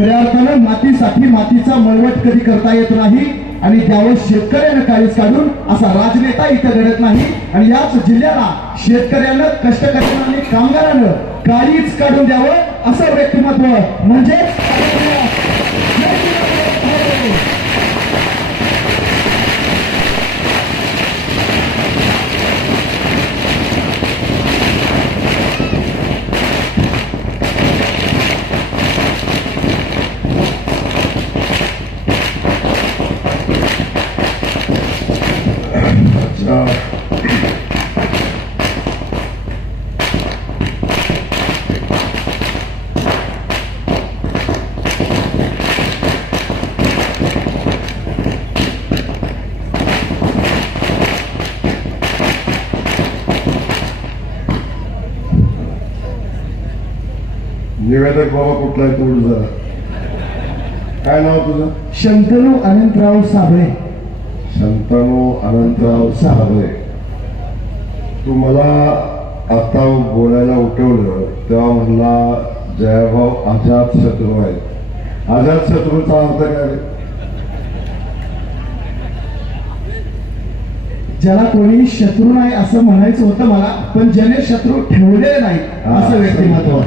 खऱ्या अर्थानं मातीसाठी मातीचा मळवट कधी करता येत नाही आणि त्यावर शेतकऱ्यानं काळीच काढून असा राजनेता इथं घडत नाही आणि याच जिल्ह्याला शेतकऱ्यानं कष्टकऱ्यानं आणि कामगारानं काळीच काढून द्यावं असं व्यक्तिमत्व म्हणजे निवेदक बाबा कुठला आहे तू जरा काय नाव तुझं? शंतनू अनंतराव साबळे. शंतनू अनंतराव साबळे. तू मला आता बोलायला उठवलं तेव्हा म्हणला जयभाऊ अजात शत्रू आहेत. अजात शत्रूचा अर्थ काय रे? ज्याला कोणी शत्रू नाही असं म्हणायचं होतं मला, पण ज्याने शत्रू ठेवले नाही असं व्यक्तिमत्व.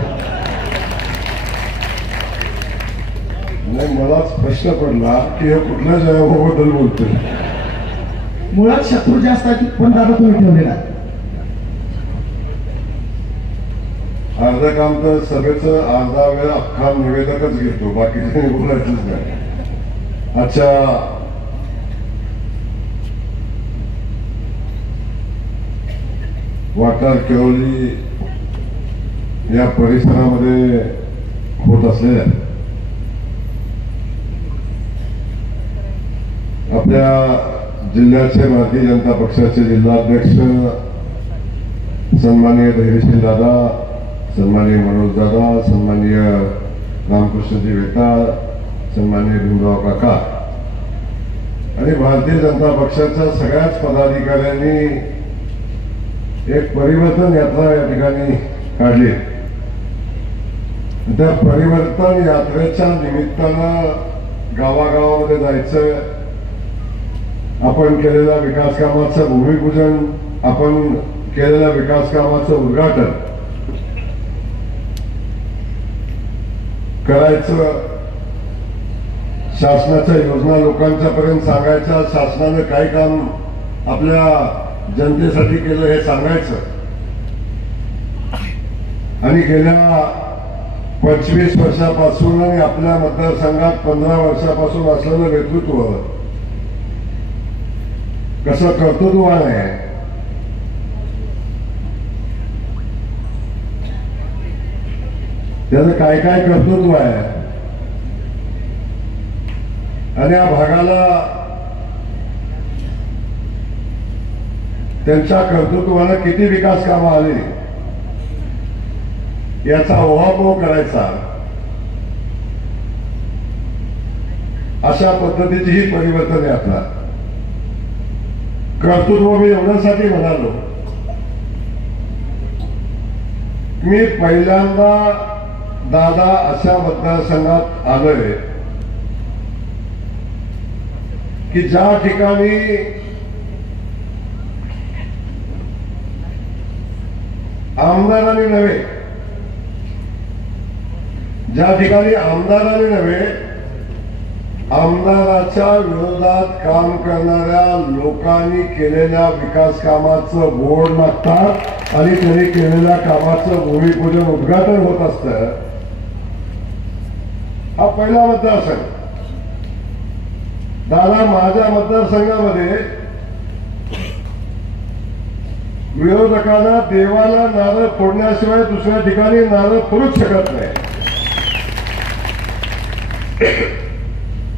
नाही, मलाच प्रश्न पडला की हे कुठल्या जयभाऊबद्दल बोलतोय. मुळात शत्रू जास्त आहेत पण दादा तुम्ही ठेवलेला. अर्ध काम तर सभेचं अर्धा वेळ अख्खा निवेदकच घेतो, बाकी बोलायचंच नाही. अच्छा, वाटार केवली या परिसरामध्ये होत असलेल्या आपल्या जिल्ह्याचे भारतीय जनता पक्षाचे जिल्हाध्यक्ष सन्माननीय धैर्यशील दादा, सन्माननीय मनोज दादा, सन्माननीय रामकृष्णजी वेताळ, सन्माननीय भीमराव काका आणि भारतीय जनता पक्षाच्या सगळ्याच पदाधिकाऱ्यांनी एक परिवर्तन यात्रा या ठिकाणी काढली. त्या परिवर्तन यात्रेच्या निमित्तानं गावागावामध्ये जायचं, आपण केलेल्या विकास कामाचं भूमिपूजन, आपण केलेल्या विकास कामाचं उद्घाटन करायचं, शासनाच्या योजना लोकांच्या पर्यंत सांगायच्या, शासनानं काय काम आपल्या जनतेसाठी केलं हे सांगायचं आणि गेल्या 25 वर्षापासून आणि आपल्या मतदारसंघात 15 वर्षापासून असलेलं नेतृत्व कसं कर्तृत्ववान आहे, त्याचं काय काय कर्तृत्व आहे आणि या भागाला त्यांच्या कर्तृत्वानं किती विकास कामं आली याचा ओहापोह करायचा, अशा पद्धतीची ही परिवर्तन यात्रा. कर्तृत्व मी एवढ्यासाठी म्हणालो, मी पहिल्यांदा दादा अशा मतदारसंघात आलोय की ज्या ठिकाणी आमदारांनी नव्हे, ज्या ठिकाणी आमदारांनी नव्हे आमदाराच्या विरोधात काम करणाऱ्या लोकांनी केलेल्या विकास कामाचं बोर्ड लागतात आणि त्यांनी केलेल्या कामाचं भूमिपूजन उद्घाटन होत असतं. हा पहिला मतदारसंघ. दादा माझ्या मतदारसंघामध्ये विरोधकांना देवाला नारळ फोडण्याशिवाय दुसऱ्या ठिकाणी नारळ फोडूच शकत नाही,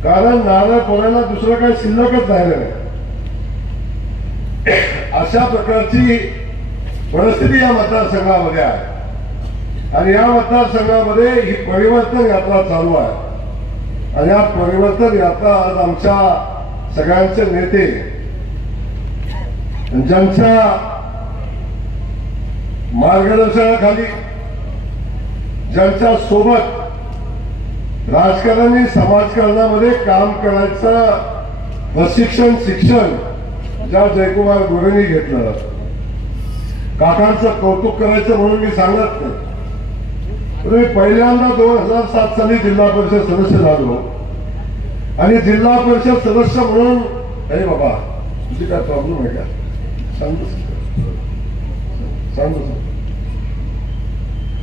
कारण नारळ फोडायला दुसरं काही शिल्लकच राहिलं नाही. अशा प्रकारची परिस्थिती या मतदारसंघामध्ये आहे आणि या मतदारसंघामध्ये ही परिवर्तन यात्रा चालू आहे आणि या परिवर्तन यात्रा आज आमच्या सगळ्यांचे नेते ज्यांच्या मार्गदर्शनाखाली, ज्यांच्या सोबत राजकारणी समाजकारणामध्ये काम करायचं प्रशिक्षण शिक्षण ज्या जयकुमार गोरेंनी घेतलं, काकांचं कौतुक करायचं म्हणून मी सांगत नाही. मी पहिल्यांदा 2007 साली जिल्हा परिषद सदस्य झालो आणि जिल्हा परिषद सदस्य म्हणून, अरे बाबा तुझी काय प्रॉब्लेम आहे का, सांगतो.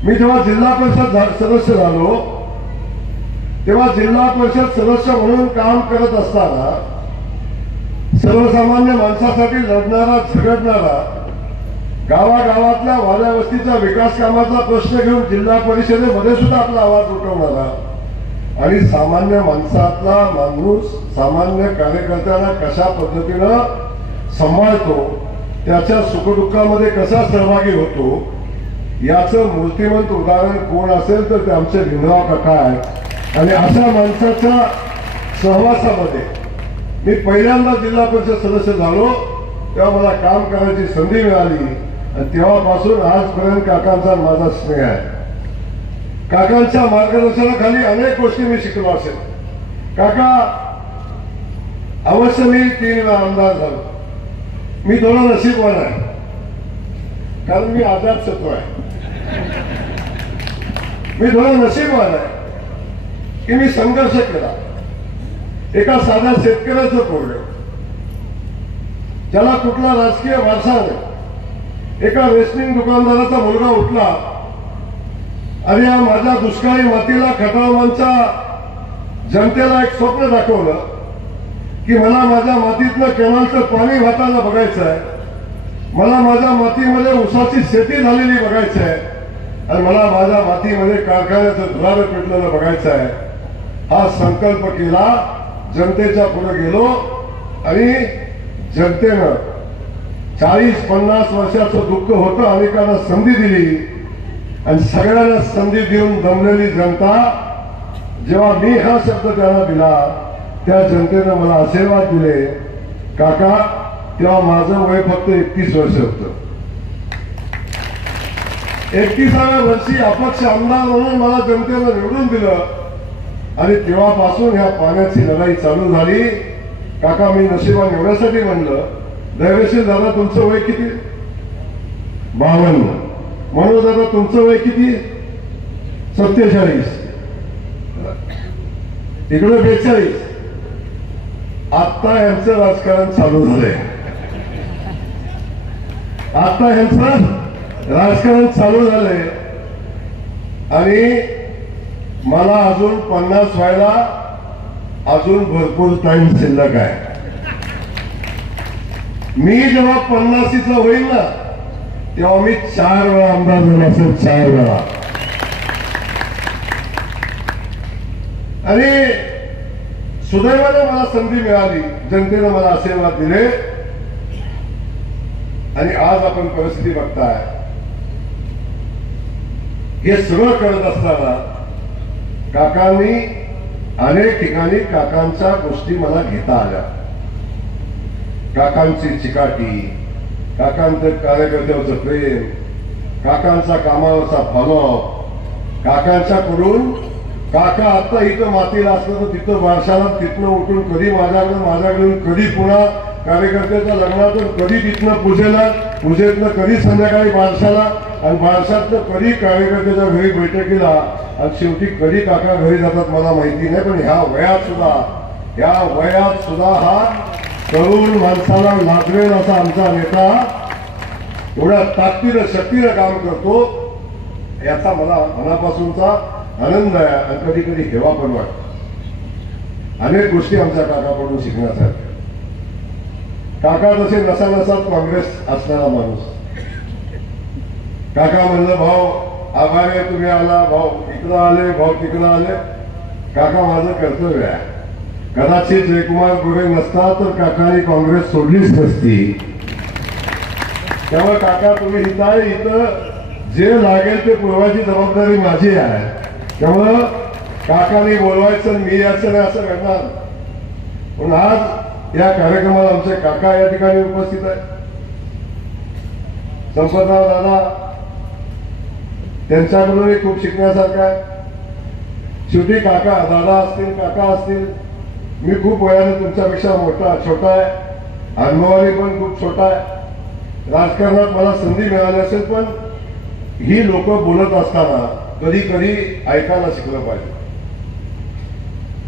मी जेव्हा जिल्हा परिषद सदस्य झालो तेव्हा जिल्हा परिषद सदस्य म्हणून काम करत असताना सर्वसामान्य माणसासाठी लढणारा झगडणारा, गावागावातल्या वाड्या वस्तीचा विकास कामाचा प्रश्न घेऊन जिल्हा परिषदेमध्ये सुद्धा आपला आवाज उठवणारा आणि सामान्य माणसातला माणूस सामान्य कार्यकर्त्यांना कशा पद्धतीनं सांभाळतो, त्याच्या सुखदुःखामध्ये कसा सहभागी होतो, याचं मूर्तिमंत उदाहरण कोण असेल तर ते आमचे भिमराव काका आहेत. आणि अशा माणसाच्या सहवासामध्ये मी पहिल्यांदा जिल्हा परिषद सदस्य झालो तेव्हा मला काम करायची संधी मिळाली आणि तेव्हापासून आजपर्यंत काकांचा माझा स्नेह आहे. काकांच्या मार्गदर्शनाखाली अनेक गोष्टी मी शिकलो असेल. काका अवश्य मी 3 वेळा आमदार झालो. मी थोडा नशीबवान आहे कारण मी आजाद शत्रू आहे. मी थोडा नशीबवान आहे की मी संघर्ष केला. एका साध्या शेतकऱ्याचं पोरग ज्याला कुठला राजकीय वारसा नाही, एका रेशनिंग दुकानदाराचा मुलगा उठला आणि या माझ्या दुष्काळी मातीला खटाळांच्या जनतेला एक स्वप्न दाखवलं की मला माझ्या मातीतलं केनालचं पाणी वाहताना बघायचं आहे, मला माझ्या मातीमध्ये ऊसाची शेती झालेली बघायचं आहे आणि मला माझ्या मातीमध्ये कारखान्याचं धुरारं पेटलेलं बघायचं आहे. हा संकल्प केला, जनतेच्या पुढे गेलो आणि जनतेनं 40-50 वर्षाचं दुःख होतं, अनेकांना संधी दिली आणि सगळ्यांना संधी देऊन दमलेली जनता जेव्हा मी हा शब्द त्यांना दिला त्या जनतेनं मला आशीर्वाद दिले. काका तेव्हा माझं वय फक्त 31 वर्ष होतं. 31व्या वर्षी अपक्ष आमदार म्हणून मला जनतेनं निवडून दिलं आणि तेव्हापासून ह्या पाण्याची लढाई चालू झाली. काका मी नशिबान एवढ्यासाठी म्हणलं, दयवेशील दादा तुमचं वय किती? 52. मनोज दादा तुमचं वय किती? 47. इकडे 42. आता यांचं राजकारण चालू झालंय. आता यांचं राजकारण चालू झालंय आणि मला अजून 50 व्हायला अजून भरपूर टाइम शिल्लक आहे. मी जेव्हा 50चा होईल ना तेव्हा मी 4 वेळा आमदार झालो असेल, 4 वेळा. आणि सुदैवाने मला संधी मिळाली, जनतेने मला आशीर्वाद दिले आणि आज आपण परिस्थिती बघताय. हे सगळं करत असताना काकांनी अनेक ठिकाणी काकांच्या गोष्टी मला घेता आल्या. काकांची चिकाटी, काकांचं कार्यकर्त्यावरचं प्रेम, काकांचा कामावरचा फॉलोअप, काकांच्याकडून काका आता इथं मातीला असलं तर तिथं बारशाला तिथनं उठून कधी माझ्याकडून कधी पुन्हा कार्यकर्त्याच्या लग्नातून कधी तिथनं पूजेतनं कधी संध्याकाळी बारशाला आणि बारशातनं कधी कार्यकर्त्याच्या घरी बैठकीला आणि शेवटी कधी काका घरी जातात मला माहिती नाही. पण ह्या वयात सुद्धा हा तरुण माणसाला लादवेल असा आमचा नेता एवढ्या ताकदीनं शक्तीनं काम करतो याचा मला मनापासूनचा आनंद आहे आणि कधी कधी हेवा पण वाटतो. अनेक गोष्टी आमच्या काकाकडून शिकण्यासारख्या. काका तसे नसानसात काँग्रेस असणारा माणूस. काका म्हणलं भाऊ आभार आहे तुम्ही आला, भाऊ इकडं आले, भाऊ तिकडं आले. काका माझं कर्तव्य आहे. कदाचित जयकुमार गोरे नसता तर काकांनी काँग्रेस सोडलीच नसती. त्यामुळे काका तुम्ही इथं आहे, इथं जे लागेल ते पुरवायची जबाबदारी माझी आहे. त्यामुळं काकांनी बोलवायचं मी याचं नाही असं घडणार. पण आज या कार्यक्रमाला आमचे काका या ठिकाणी उपस्थित आहेत. संपतराव दादा त्यांच्याकडूनही खूप शिकण्यासारखं आहे. शेवटी काका दादा असतील काका असतील, मी खूप वयाने तुमच्यापेक्षा छोटा आहे, अनुभवाने पण खूप छोटा आहे. राजकारणात मला संधी मिळाली असेल, पण ही लोक बोलत असताना कधी कधी ऐकायला शिकलं पाहिजे.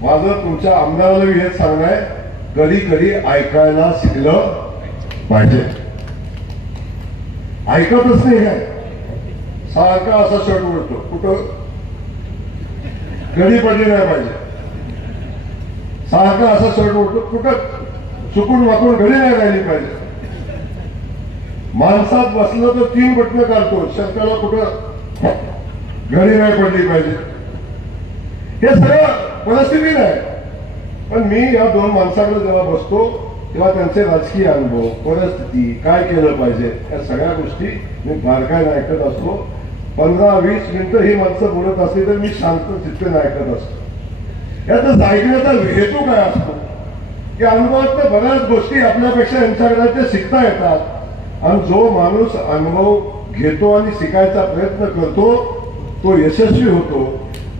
माझं तुमच्या आमदाराला हेच सांगणं आहे, कधी कधी ऐकायला शिकलं पाहिजे. ऐकतच नाही काय, सारखा असा शर्ट उडतो, कुठं घडी पडली नाही पाहिजे. सारखा असा शर्ट उडतो, कुठं चुकून वाकून घडी नाही राहिली पाहिजे. माणसात बसलं तर 3 बटणं काढतो, शर्टाला कुठं घडी नाही पडली पाहिजे. हे सगळं परिस्थिती नाही. पण मी या 2 माणसाकडे जेव्हा बसतो तेव्हा त्यांचे राजकीय अनुभव, परिस्थिती, काय केलं पाहिजे, या सगळ्या गोष्टी मी बारकाईने ऐकत असतो. 15-20 मिनिटं ही माणसं बोलत असली तर मी शांत चित्तेने ऐकत असतो. यातच ऐकण्याचा हेतू काय असतो की अनुभवात बऱ्याच गोष्टी आपल्यापेक्षा यांच्याकडे ते शिकता येतात. आणि जो माणूस अनुभव घेतो आणि शिकायचा प्रयत्न करतो तो यशस्वी होतो.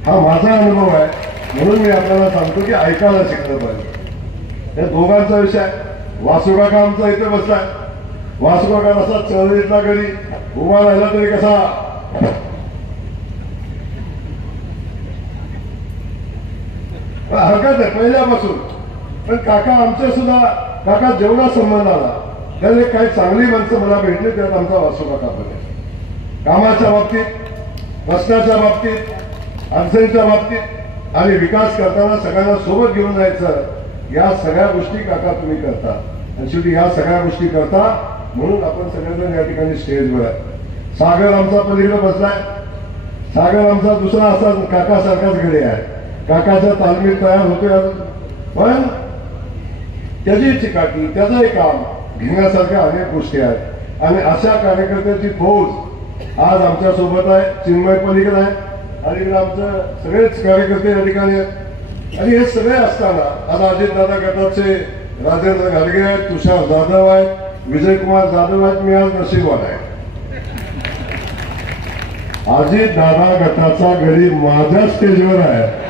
हा माझा अनुभव आहे. म्हणून मी आपल्याला सांगतो की ऐकायला शिकलं पाहिजे. या दोघांचा विषय वासुकाका आमचा इथे बसलाय. वासुकाका असा चळवळीतला घरी उभा राहिला तरी कसा हरकत आहे पहिल्यापासून. पण काका आमच्या सुद्धा काका जेवढा संबंध आला त्याने काही चांगली माणसं मला भेटली, त्यात आमचा वासुकाका पण आहे. कामाच्या बाबतीत, रस्त्याच्या बाबतीत, अडचणीच्या बाबतीत आणि विकास करताना सगळ्यांना सोबत घेऊन जायचं, या सगळ्या गोष्टी काका तुम्ही करता. आणि शेवटी या सगळ्या गोष्टी करता म्हणून आपण सगळेजण या ठिकाणी स्टेजवर आहे. सागर आमचा पलीकडे बसलाय. सागर आमचा दुसरा असा काकासारखाच घरी आहे. काकाच्या तालमीत तयार होतोय, पण त्याची चिकाटी, त्याचंही काम घेण्यासारख्या अनेक गोष्टी आहेत. आणि अशा कार्यकर्त्याची फौज आज आमच्या सोबत आहे. चिन्मय पलीकडे आहे आणि इकडे आमचं सगळेच कार्यकर्ते या ठिकाणी आहेत. आणि हे सगळे असताना आता अजितदादा गटाचे राजेंद्र घाडगे आहेत, तुषार जाधव आहेत, विजयकुमार जाधव आहेत. मी आज नशीबवान आहे. अजितदादा गटाचा गडी माझ्या स्टेजवर आहे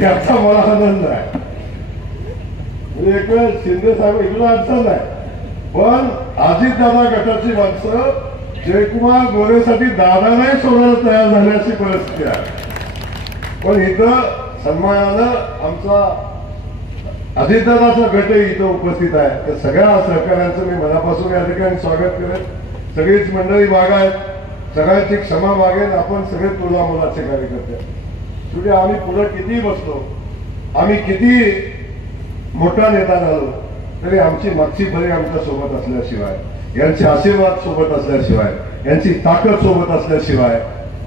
याचा मला आनंद आहे. म्हणजे एक वेळ शिंदे साहेब इकडून अडचण आहे, पण अजितदादा गटाची माणसं जयकुमार गोरेसाठी दादाने सोडायला तयार झाल्याची परिस्थिती आहे. पण इथं सन्मानानं आमचा अजितदादाचा गटही इथं उपस्थित आहे. तर सगळ्या सहकाऱ्यांचं मी मनापासून या ठिकाणी स्वागत करेन. सगळीच मंडळी मागे आहेत, सगळ्यांची क्षमा मागेन. आपण सगळे तुला मुलाचे कार्यकर्ते. शेवटी आम्ही पुढे कितीही बसलो, आम्ही किती मोठा नेता झालो तरी आमची मागची भरी आमच्या सोबत असल्याशिवाय, यांचे आशीर्वाद सोबत असल्याशिवाय, यांची ताकद सोबत असल्याशिवाय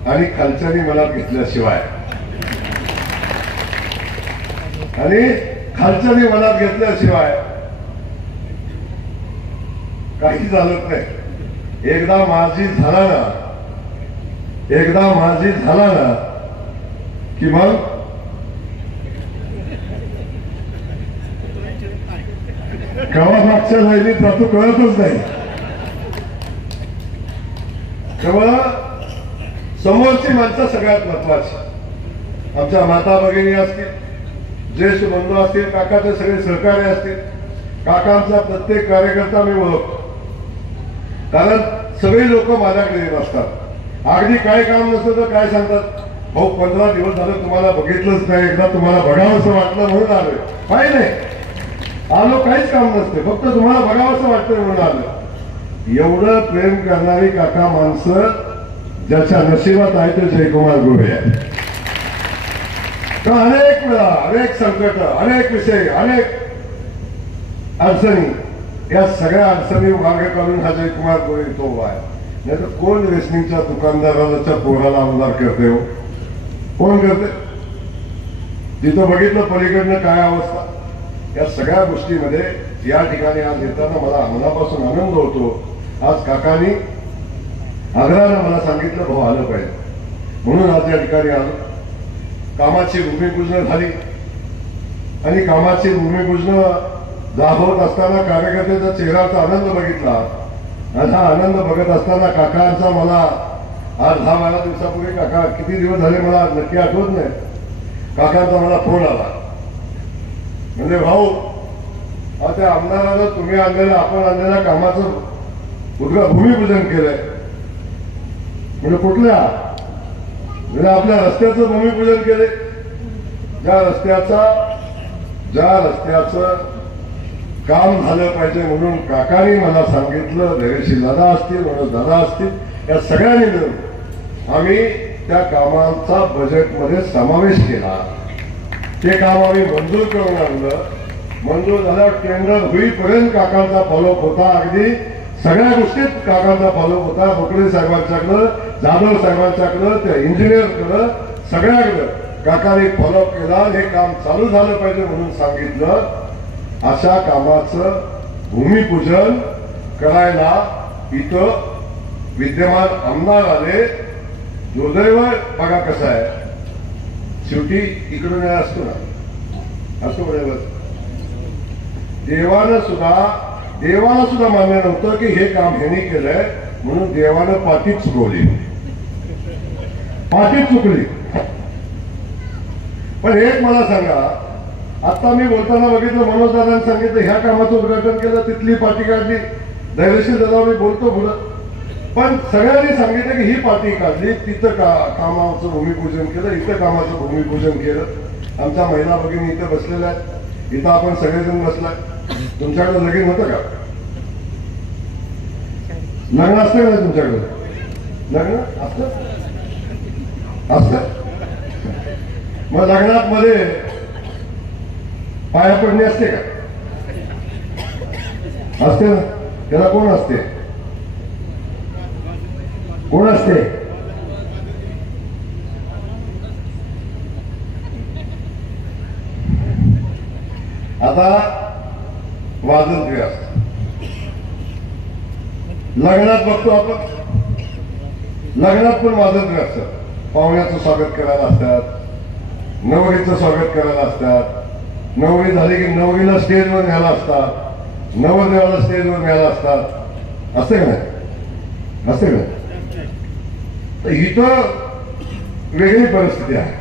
आणि खालच्यानी मनात घेतल्याशिवाय काही झालं नाही. एकदा माझी झाला ना की मग केव्हा मागच्या जायली जातो कळतच नाही. तेव्हा समोरची माणसं सगळ्यात महत्वाची. आमच्या माता भगिनी असतील, ज्येष्ठ बंधू असतील, काकाचे सगळे सहकारी असतील. काकांचा प्रत्येक कार्यकर्ता मी ओळखतो, कारण सगळे लोक माझ्याकडे येत असतात. अगदी काय काम नसतं तर काय सांगतात, भाऊ 15 दिवस झालं तुम्हाला बघितलंच नाही, एकदा तुम्हाला बघावंसं वाटलं म्हणून आलोय. काय नाही आलो, काहीच काम नसते, फक्त तुम्हाला बघावंसं वाटतंय म्हणून आलं. एवढं प्रेम करणारी काका माणसं ज्याच्या नशिबात आहे ते जयकुमार गोरे आहे. तर अनेक वेळा, अनेक संकट, अनेक विषय, अनेक अडचणी, या सगळ्या अडचणी मार्ग काढून हा जयकुमार गोरे तो उभा आहे. नाही तर कोण रेशनिंगच्या दुकानदाराच्या पोराला आमदार करते हो? कोण करते? जिथं बघितलं पलीकडनं काय अवस्था. या सगळ्या गोष्टीमध्ये या ठिकाणी आज येताना मला मनापासून आनंद होतो. आज काकांनी आग्रहानं मला सांगितलं भाऊ आलं पाहिजे, म्हणून आज या ठिकाणी आलो. कामाची भूमिपूजन झाली आणि कामाची भूमिपूजन दाखवत असताना कार्यकर्त्याचा चेहऱ्याचा आनंद बघितला. आणि हा आनंद बघत असताना काकांचा मला आज 10-12 दिवसापूर्वी काका, किती दिवस झाले मला नक्की आठवत नाही, काकांचा मला फोन आला. म्हणजे भाऊ, त्या आमदाराला तुम्ही आणलेल्या, आपण आणलेल्या कामाचं भूमिपूजन केलंय. म्हणजे कुठल्या? म्हणजे आपल्या रस्त्याचं भूमिपूजन केले. ज्या रस्त्याचं काम झालं पाहिजे म्हणून काकांनी मला सांगितलं, धैर्यशील दादा असतील, मनोज दादा असतील, या सगळ्यांनी मिळून आम्ही त्या कामांचा बजेटमध्ये समावेश केला. ते काम आम्ही मंजूर करून आणलं. मंजूर झाल्यावर टेंडर होईपर्यंत काकांचा फॉलोअप होता. अगदी सगळ्या गोष्टीत काकांचा फॉलोअप होता. रोकडे साहेबांच्याकडं, जाधव साहेबांच्याकडं, त्या इंजिनियरकडं, सगळ्याकडं काकांनी फॉलोअप केला. हे काम चालू झालं पाहिजे म्हणून सांगितलं. अशा कामाचं भूमिपूजन करायला इथं विद्यमान आमदार आले. दुर्दैव बघा कसं आहे, शेवटी इकडून असतो ना, असतो बरोबर. देवाला सुद्धा मान्य नव्हतं की हे काम ह्यांनी केलंय, म्हणून देवानं पाठीच चुकवली. पण एक मला सांगा, आता मी बोलताना बघितलं, मनोज दादांनी सांगितलं ह्या कामाचं उद्घाटन केलं, तिथली पाठी काढली. धैर्यशील दादा मी बोलतो पुढं, पण सगळ्यांनी सांगितलं की ही पाठी काढली, तिथं कामाचं भूमिपूजन केलं, इथं कामाचं भूमिपूजन केलं. आमच्या महिला भगिनी इथं बसलेल्या आहेत, इथं आपण सगळेजण बसलाय. तुमच्याकडे लगीन होतं का? लग्न असतं का तुमच्याकडे? लग्न असतं. मग लग्नात मध्ये पाया पडणे असते का? असते ना. त्याला कोण असते? आता वाजंत्री असत. लग्नात बघतो आपण, लग्नात पण वाजंत्री असतात. पाहुण्याचं स्वागत करायला असतात, नवरीचं स्वागत करायला असतात. नवरी झाली की नवरीला स्टेजवर न्यायला असतात, नवरदेवाला स्टेजवर न्यायला असतात. असते का नाही? तर इथं वेगळी परिस्थिती आहे.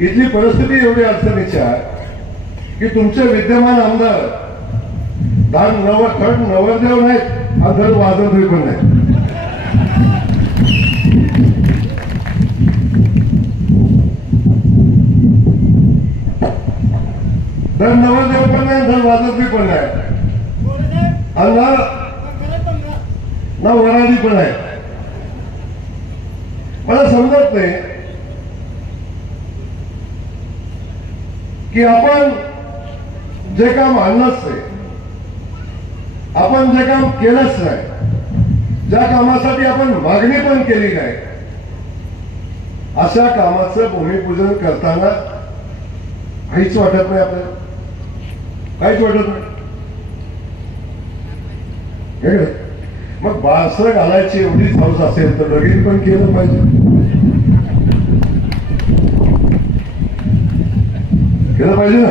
इथली परिस्थिती एवढी अडचणीची आहे की तुमचे विद्यमान आमदार थर्ड नवरदेव नाहीत आणि धड वाजंत्री पण नाही. धड नवरदेव पण नाही, धड वाजंत्री पण नाही, आणि ना वराडी पण आहे. मला समजत नाही की आपण जे काम आणलंच नाही, आपण जे काम केलंच नाही, ज्या कामासाठी आपण मागणी पण केली नाही, अशा कामाचं भूमिपूजन करताना काहीच वाटत नाही आपल्याला, काहीच वाटत नाही. मग बारसं घालायची एवढीच हौस असेल तर लगीन पण केलं पाहिजे. ना.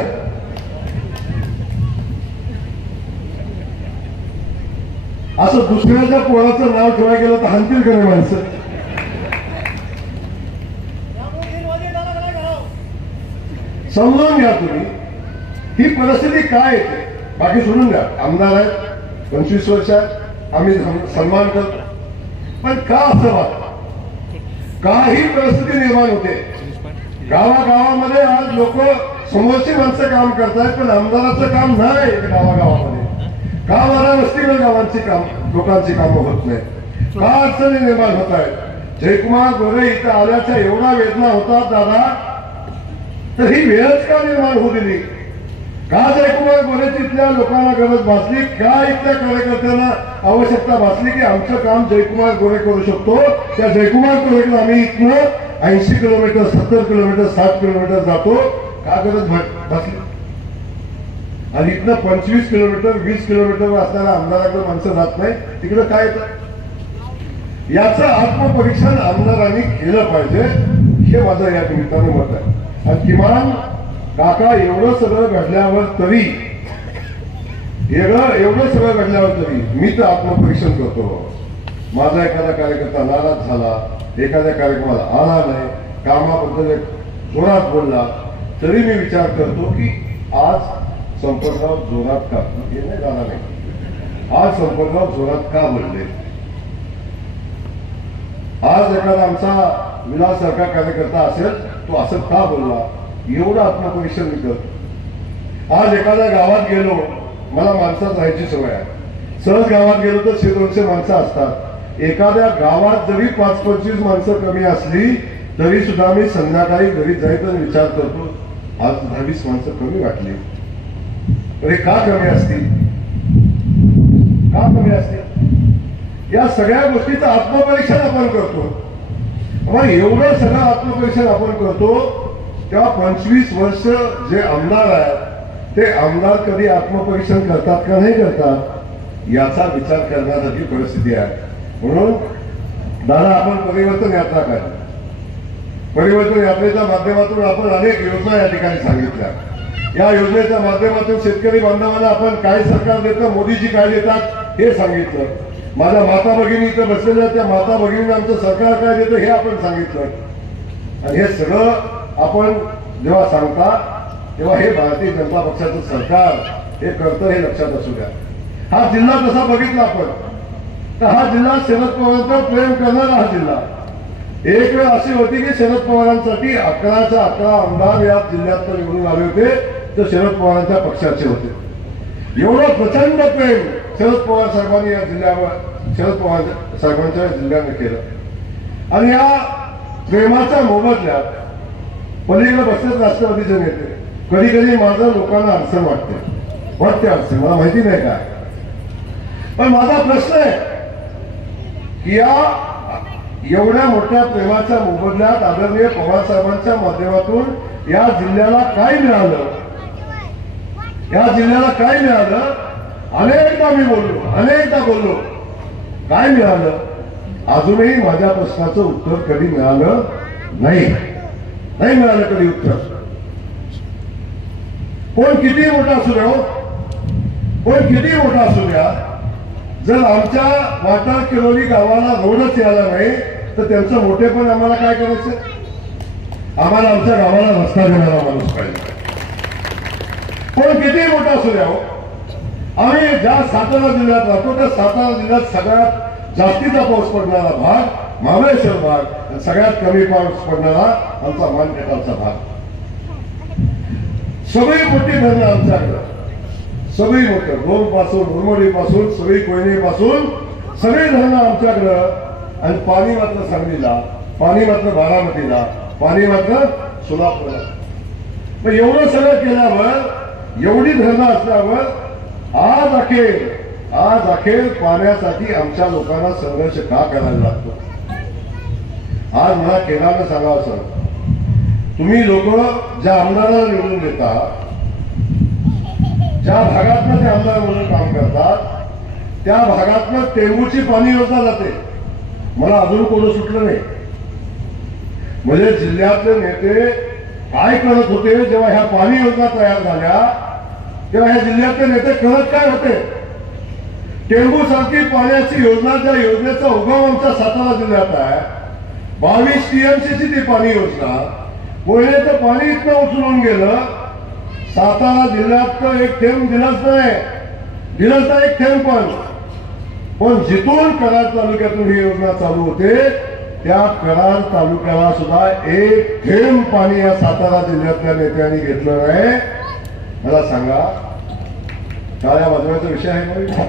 असं दुसऱ्याच्या पोराचं नाव ठेवायला गेलं तर हाणतील का नाही माणसं? समजून घ्या तुम्ही ही परिस्थिती काय येते. बाकी सोडून द्या, आमदार आहेत, 25 वर्ष आहेत, आम्ही सन्मान करतो. पण का असं वाटतं? काही परिस्थिती निर्माण होते. गावागावामध्ये आज लोक समोरची माणसं काम करतायत, पण आमदाराचं काम नाही गावागावामध्ये. का बरा वस्तीवर गावांची लोकांची कामं होत नाही? का अडचणी निर्माण होत आहेत? जयकुमार गोरे इथं आल्याच्या एवढा वेदना होतात दादा, तर ही वेळच का निर्माण होऊ दिली? का जयकुमार गोरेची इथल्या लोकांना गरज भासली? का इथल्या कार्यकर्त्यांना आवश्यकता भासली की आमचं काम जयकुमार गोरे करू शकतो? त्या जयकुमार गोरेकडे आम्ही इथनं 80 किलोमीटर, 70 किलोमीटर, 60 किलोमीटर जातो. का गरज भासली? आणि इथनं 25 किलोमीटर, 20 किलोमीटर असणाऱ्या आमदाराकडे माणसं जात नाही, तिकडे काय येतं? याचं आत्मपरीक्षण आमदारांनी केलं पाहिजे, हे माझं या निमित्तानं मत आहे. आणि किमान काका एवढं सगळं घडल्यावर तरी एवढं सगळं घडल्यावर तरी मी तर आत्मपरीक्षण करतो. माझा एखादा कार्यकर्ता नाराज झाला, एखाद्या कार्यक्रमाला आला नाही, कामाबद्दल जोरात बोलला, तरी मी विचार करतो की आज संपर्कराव जोरात का हे नाही झाला नाही, आज संपर्कराव जोरात का बोलले. आज एखादा आमचा विलाससारखा कार्यकर्ता असेल, तो असं का बोलला, एवढं आत्मपरीक्षण मी करतो. आज एखाद्या गावात गेलो, मला माणसात राहायची सवय आहे. सहज गावात गेलो तर 100-200 माणसं असतात. एखाद्या गावात जरी 5-25 माणसं कमी असली तरी सुद्धा मी संध्याकाळी घरी जायचं आणि विचार करतो, आज 10-20 माणसं कमी वाटली. अरे का कमी असतील, का कमी असतील? या सगळ्या गोष्टीचं आत्मपरीक्षण आपण करतो. मग एवढं सगळं आत्मपरीक्षण आपण करतो तेव्हा 25 वर्ष जे आमदार आहेत ते आमदार कधी आत्मपरीक्षण करतात का नाही करतात याचा विचार करण्यासारखी परिस्थिती आहे. म्हणून दादा आपण परिवर्तन यात्रा काढली. परिवर्तन यात्रेच्या माध्यमातून आपण अनेक योजना या ठिकाणी सांगितल्या. या योजनेच्या माध्यमातून शेतकरी बांधवांना आपण काय सरकार देतं, मोदीजी काय देतात हे सांगितलं. माझ्या माता भगिनी इथं बसलेल्या त्या माता भगिनींना आमचं सरकार काय देतं हे आपण सांगितलं. आणि हे सगळं आपण जेव्हा सांगता तेव्हा हे भारतीय जनता पक्षाचं सरकार हे करतं हे लक्षात असू द्या. हा जिल्हा जसा बघितला आपण तर हा जिल्हा शरद पवारांचा प्रेम करणारा हा जिल्हा. एक वेळ अशी होती की शरद पवारांसाठी 11च्या 11 आमदार या जिल्ह्यात निवडून आले होते, तर शरद पवारांच्या पक्षाचे होते. एवढं प्रचंड प्रेम शरद पवार साहेबांनी या जिल्ह्यावर, शरद पवार साहेबांच्या जिल्ह्याने केलं. आणि या प्रेमाच्या मोबदल्यात पलीकडे बसलेत राष्ट्रवादीचे नेते. कधी कधी माझं लोकांना अडचण वाटते अडचण, मला माहिती नाही काय. पण माझा प्रश्न आहे की या एवढ्या मोठ्या प्रेमाच्या मोबदल्यात आदरणीय पवार साहेबांच्या माध्यमातून या जिल्ह्याला काय मिळालं, या जिल्ह्याला काय मिळालं? अनेकदा मी बोललो काय मिळालं? अजूनही माझ्या प्रश्नाचं उत्तर कधी मिळालं नाही मिळालं कधी उत्तर. कोण किती मोठा असू द्या, कोण किती मोठा असू द्या, जर आमच्या वाटार किरोली गावाला रोडच यायला नाही तर त्यांचं मोठेपण आम्हाला काय करायचं? आम्हाला आमच्या गावाला रस्ता देणारा माणूस पाहिजे. कोण किती मोठा असू द्या, आम्ही ज्या सातारा जिल्ह्यात राहतो त्या सातारा जिल्ह्यात सगळ्यात जास्तीचा पाऊस पडणारा भाग महाबळेश्वर भाग, सगळ्यात कमी पाऊस पडणारा आमचा मानखेटाचा भाग. सगळी मोठी धरणं आमच्याकडं, सगळी मोठं दोन पासून उरमडी पासून सगळी कोयने पासून सगळी धरणं आमच्याकडं. आणि पाणी मात्र सांगलीला, पाणी मात्र बारामतीला, पाणी मात्र सोलापूरला. मग एवढं सगळं केल्यावर, एवढी धरणं असल्यावर आज अखेर पाण्यासाठी आमच्या लोकांना संघर्ष का करायला लागतो? आज मला केंद्रानं सांगावं सर, तुम्ही लोक ज्या आमदाराला निवडून देता, ज्या भागातनं ते आमदार म्हणून काम करतात त्या भागातनं टेंबूची पाणी योजना जाते. मला अजून कोण सुटलं नाही. म्हणजे जिल्ह्यातले नेते काय करत होते जेव्हा ह्या पाणी योजना तयार झाल्या, तेव्हा ह्या जिल्ह्यातले नेते करत काय होते? टेंबू सारखी पाण्याची योजना, ज्या योजनेचा उगम आमच्या सातारा जिल्ह्यात आहे, 22 TMCची ती पाणी योजना, कोयनेचं पाणी इतकं उचलून गेलं, सातारा जिल्ह्यात एक थेंब दिलंच नाही एक थेंब. पण जिथून कराड तालुक्यातून ही योजना चालू होते त्या कराड तालुक्याला सुद्धा एक थेंब पाणी या सातारा जिल्ह्यातल्या नेत्यांनी घेतलं नाही. मला सांगा, टाळ्या वाजवायचा विषय आहे का?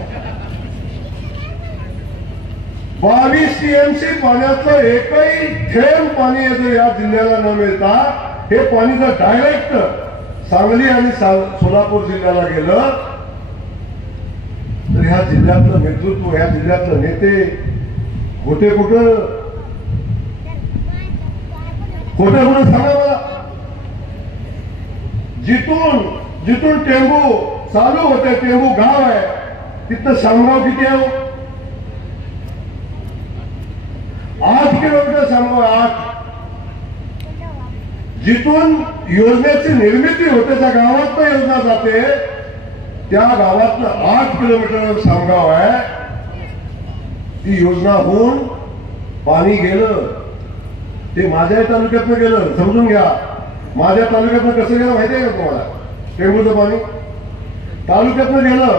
22 TMC पाण्यातलं एकही थेंब पाणी जर या जिल्ह्याला न मिळता हे पाणी जर डायरेक्ट सांगली आणि सोलापूर जिल्ह्याला गेलं तर ह्या जिल्ह्यातलं नेतृत्व, ह्या जिल्ह्यातलं नेते होते कुठं सांगा मला. जिथून टेंबू चालू होते, टेंबू गाव आहे, तिथं शामगाव किती आहे? 8 किलोमीटर शामगाव, 8. जिथून योजनेची निर्मिती होते, त्या गावात योजना जाते त्या गावातनं 8 किलोमीटर सामगाव आहे. ती योजना होऊन पाणी गेलं. ते माझ्या तालुक्यातनं गेलं. समजून घ्या, माझ्या तालुक्यातनं कसं गेलं माहिती आहे का तुम्हाला? टेंबूचं पाणी तालुक्यातनं गेलं,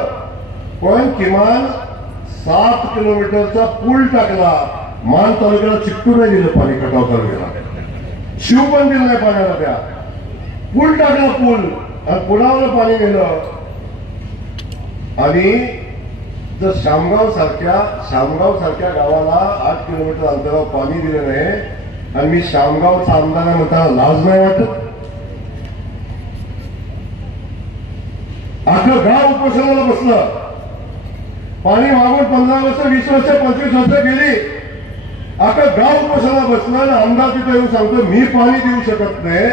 पण किमान 7 किलोमीटरचा पूल टाकला. मान तालुक्याला चिकटू नाही दिलं पाणी. खटाव तालुक्याला शिव पण दिलं नाही पाण्याला. त्या पूल टाकला, पूल, आणि पुलावर पाणी गेलं. आणि जर शामगाव सारख्या गावाला 8 किलोमीटर अंतरावर पाणी दिलं नाही, आणि मी शामगावचा आमदार आहे म्हणताना लाज नाही वाटत? अख्खं गाव उपोषणाला बसलं. पाणी मागून 15 वर्ष, 20 वर्ष, 25 वर्ष गेली. अख्खं गाव उपोषणाला बसलं, आणि आमदार तिथे येऊन सांगतो मी पाणी देऊ शकत नाही,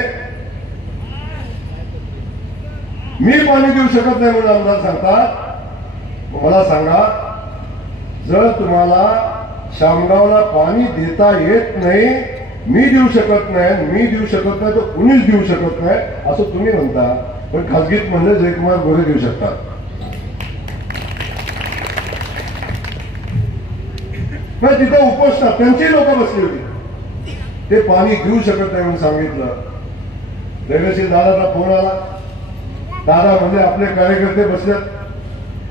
मी पाणी देऊ शकत नाही म्हणून आमदार सांगतात. मला सांगा, जर तुम्हाला शामगावला पाणी देता येत नाही, मी देऊ शकत नाही तर कुणीच देऊ शकत नाही असं तुम्ही म्हणता. पण खासगीत म्हणलं जयकुमार गोरे देऊ शकतात. पण तिथं उपोषणात त्यांची लोक बसली होती. ते पाणी देऊ शकत नाही म्हणून सांगितलं. धैर्यशील दादाचा फोन आला. दादा म्हणजे आपले कार्यकर्ते बसलेत,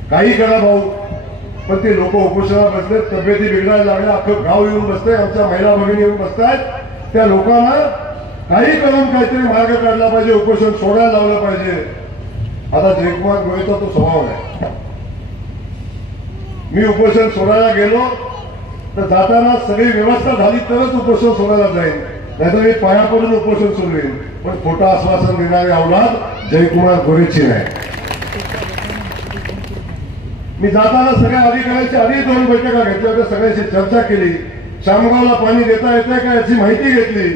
काही करा भाऊ, पण ते लोक उपोषणाला बसलेत, तब्येती बिघडायला लागल्या, अख्खं गाव येऊन बसतंय, आमच्या महिला भगिनी येऊन बसतायत. त्या लोकांना काही करून काहीतरी मार्ग काढला पाहिजे, उपोषण सोडायला लावलं पाहिजे. आता जयकुमार गोरेचा तो स्वभाव नाही. मी उपोषण सोडायला गेलो तर जाताना सगळी व्यवस्था झाली तरच उपोषण सोडायला जाईल, नाहीतर मी पाया पडून उपोषण सोडवेन. पण खोटं आश्वासन देणारी अवलाद जयकुमार गोरेची नाही. मी जाताना सगळ्या अधिकाऱ्यांची आधी 2 बैठका घेतल्या होत्या, सगळ्यांशी चर्चा केली. शामगावला पाणी देता येते का याची माहिती घेतली.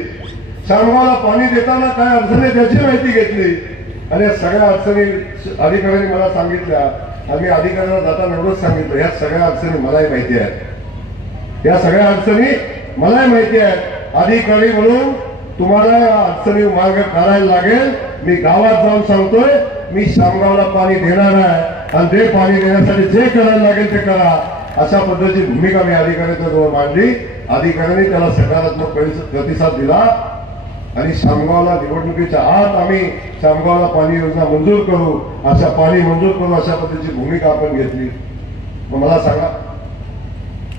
शामगावला पाणी देताना काय अडचणी त्याची माहिती घेतली. आणि या सगळ्या अडचणी अधिकाऱ्यांनी मला सांगितल्या. आम्ही अधिकाऱ्यांना जाताना एवढंच सांगितलं, या सगळ्या अडचणी मलाही माहिती आहेत, या सगळ्या अडचणी मलाही माहिती आहेत. अधिकारी म्हणून तुम्हाला या अडचणी मार्ग काढायला लागेल. मी गावात जाऊन सांगतोय, मी शामगावला पाणी देणार आहे, आणि ते पाणी देण्यासाठी जे करायला लागेल ते करा. अशा पद्धतीची भूमिका मी अधिकाऱ्यांच्या जवळ मांडली. अधिकाऱ्यांनी त्याला सकारात्मक प्रतिसाद दिला, आणि शामगावला निवडणुकीच्या आत आम्ही शामगावला पाणी योजना मंजूर करू, पाणी मंजूर करू अशा पद्धतीची भूमिका आपण घेतली. मग मला सांगा,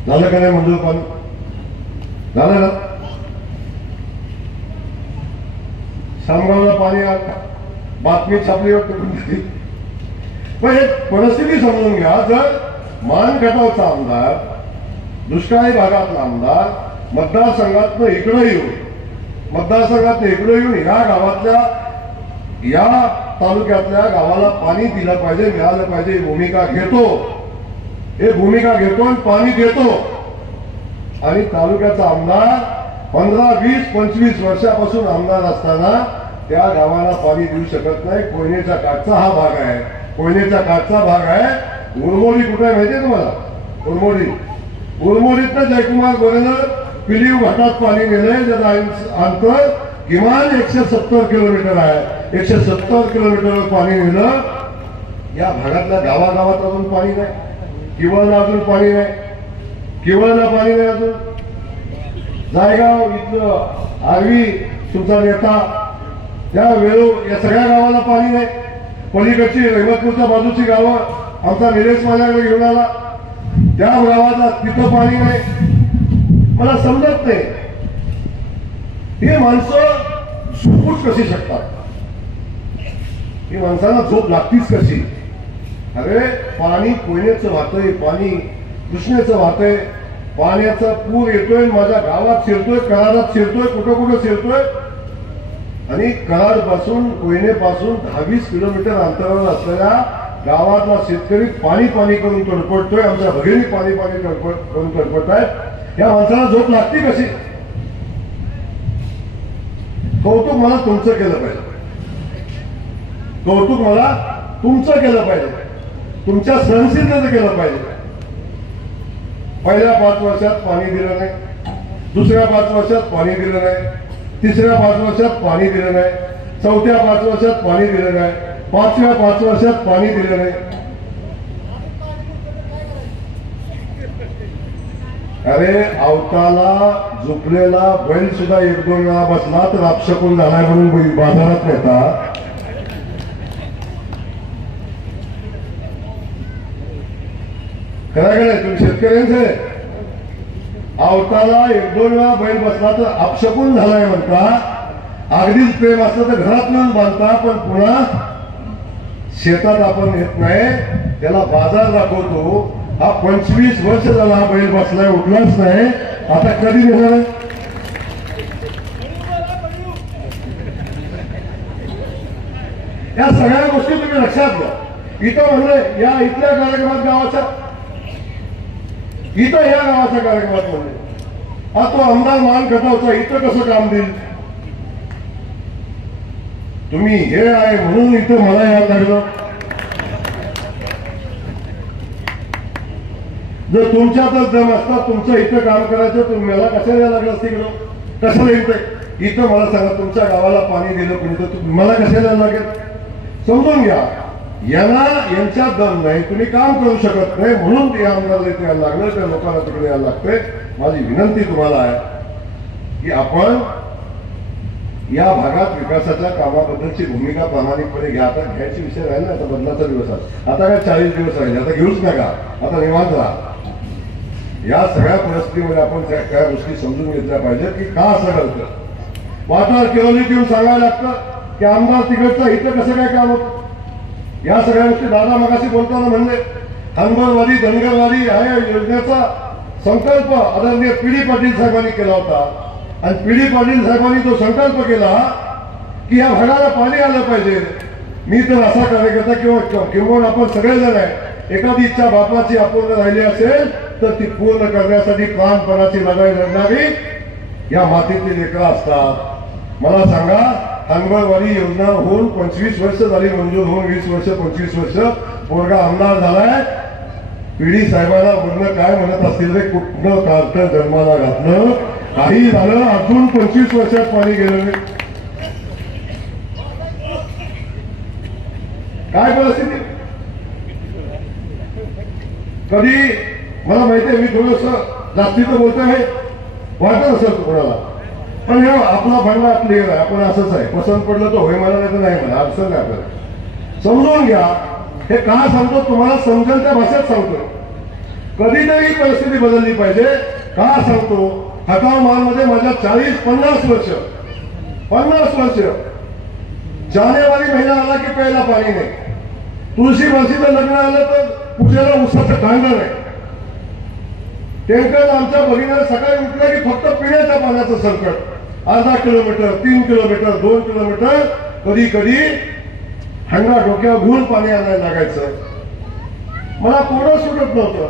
झालं का नाही मंजूर पाणी? झालं ना? शामगावला पाणी बातमी छापली वाटतं. पण एक परिस्थिती समजून घ्या. जर मानगटावचा आमदार, दुष्काळी भागातला आमदार मतदारसंघातनं इकडे येऊन या गावातल्या, या तालुक्यातल्या गावाला पाणी दिलं पाहिजे, मिळालं पाहिजे ही भूमिका घेतो आणि पाणी देतो. आणि तालुक्याचा आमदार 15, 20, 25 वर्षापासून आमदार असताना त्या गावाला पाणी देऊ शकत नाही. कोयनेच्या काठचा हा भाग आहे. उरमोडी कुठे आहे माहितीये तुम्हाला? उरमोडीतनं जयकुमार गोरेनं पिलीव घाटात पाणी नेलंय, ज्याचं अंतर किमान 170 किलोमीटर आहे. 170 किलोमीटरवर पाणी नेलं. या भागातल्या गावागावात अजून पाणी नाही. किवळला अजून पाणी नाही. अजून जायगाव इथलं आरवी तुमचा नेता, त्या वेळू या सगळ्या गावाला पाणी नाही. पलीकडची रहिमतपूरच्या बाजूची गावं आमचा निलेश माझ्याकडे घेऊन आला, त्या गावाला तिथं पाणी नाही. मला समजत नाही, ही माणसं झोपूच कशी शकतात? ही माणसांना झोप लागतीच कशी? अरे पाणी कोयनेचं वाहतंय, पाणी कृष्णेचं वाहतंय, पाण्याचा पूर येतोय, माझ्या गावात शिरतोय, कराडात शिरतोय, कुठं शिरतोय. आणि कराड पासून, कोयनेपासून 10-20 किलोमीटर अंतरावर असलेल्या गावातला शेतकरी पाणी करून तडपडतोय. आमच्या भगिनी पाणी करून तडपडतायत. या माणसाला झोप लागते कशी? कौतुक मला तुमचं केलं पाहिजे, तुमच्या सहनशीलतेचं केलं पाहिजे. पहिल्या 5 वर्षात पाणी दिलं नाही, दुसऱ्या 5 वर्षात पाणी दिलं नाही, तिसऱ्या 5 वर्षात पाणी दिलं नाही, चौथ्या 5 वर्षात पाणी दिलं नाही, 5व्या 5 वर्षात पाणी दिलं नाही. अरे अवताला झोपलेला बैल सुद्धा एक दोन वेळा बसला तर अपशकून झालाय म्हणून बाजारात नेता. खरं नाही तुम्ही शेतकऱ्यांचे अवताला एक दोन वेळा बैल बसला तर अपशकून झालाय म्हणता. अगदीच प्रेम असलं तर घरात न बांधता, पण पुन्हा शेतात आपण येत नाही, त्याला बाजार दाखवतो. हा 25 वर्ष झाला हा बैल बसलाय, उठलाच नाही. आता कधी देणार? या सगळ्या गोष्टी तुम्ही लक्षात घ्या. इथं म्हणले या इथल्या कार्यक्रमात गावाच्या इथं या गावाच्या कार्यक्रमात म्हणले हा तो आमदार मान खटावचा इथं कसं काम देईल? तुम्ही हे आहे म्हणून इथं मला यायला लागलं. जर तुमच्यातच दम असता तुमचं इथं काम करायचं तुम्ही मला कशाला यायला लागलं असतं इकडं? कशाला येतंय इथं? मला सांगा, तुमच्या गावाला पाणी दिलं कोणी तर मला कशाला यायला लागेल? समजून घ्या, यांच्यात दम नाही, तुम्ही काम करू शकत नाही म्हणून ते आमदारला इथे यायला लागलं, त्या लोकांना तिकडे यायला लागतंय. माझी विनंती तुम्हाला आहे की आपण या भागात विकासाच्या कामाबद्दलची भूमिका प्रामाणिकपणे घ्या. आता घ्यायची विषय राहील ना, आता बदलाचा दिवस आहे. आता काय 40 दिवस राहिले, आता घेऊच नका, आता निवांत राहा. या सगळ्या परिस्थितीमध्ये आपण काय गोष्टी समजून घेतल्या पाहिजे की का असं घडतं. वाटार केवलीत येऊन सांगायला लागतं की आमदार तिकडचं इथं कसं काय काम होतं. या सगळ्या गोष्टी दादा मगाशी बोलताना म्हणले हनगरवादी धनगरवादी हा या योजनेचा संकल्प आदरणीय पी.डी. पाटील साहेबांनी केला होता. आणि पी.डी. पाटील साहेबांनी तो संकल्प केला की या भागाला पाणी आलं पाहिजे. मी तर असा कार्यकर्ता किंवा आपण सगळेजण आहे, एखादी इच्छा बापाची अपूर्ण राहिली असेल तर ती पूर्ण करण्यासाठी प्राणपणाची लढाई लढणारी या मातीतली लेकरं असतात. मला सांगा, हनगरवाडी योजना होऊन 25 वर्ष झाली, मंजूर होऊन 20 वर्ष 25 वर्ष पोरगा आमदार झालाय. पी.डी. साहेबांना बोलणं काय म्हणत असतील रे, कुठनं काढतं जन्माला घातलं, काही झालं अजून 25 वर्षात पाणी गेलं. काय परिस्थिती? कधी मला माहितीये मी थोडस जास्तीचं बोलतोय, वाटत असेल कोणाला, पण हे आपला भांडा क्लिअर आहे. आपण असंच आहे, पसंत पडलं तर होय मला, नाही तर नाही मला, अडचण नाही आपल्याला. समजून घ्या. हे का सांगतो तुम्हाला, समजेल त्या भाषेत सांगतो. कधीतरी परिस्थिती बदलली पाहिजे. का सांगतो, खटाव मालमध्ये माझ्या 40-50 वर्ष जानेवारी महिना आला की प्यायला पाणी नाही. तुळशी मासीचं लग्न आलं तर पूजेला उसाचं कांड नाही. टँकर आमच्या भगिनीला सकाळी उठलं की फक्त पिण्याच्या पाण्याचं संकट. अर्धा किलोमीटर, 3 किलोमीटर, 2 किलोमीटर, कधी कधी हंडा डोक्यावर घेऊन पाणी आणायला लागायचं. मला कोणं सुटत नव्हतं.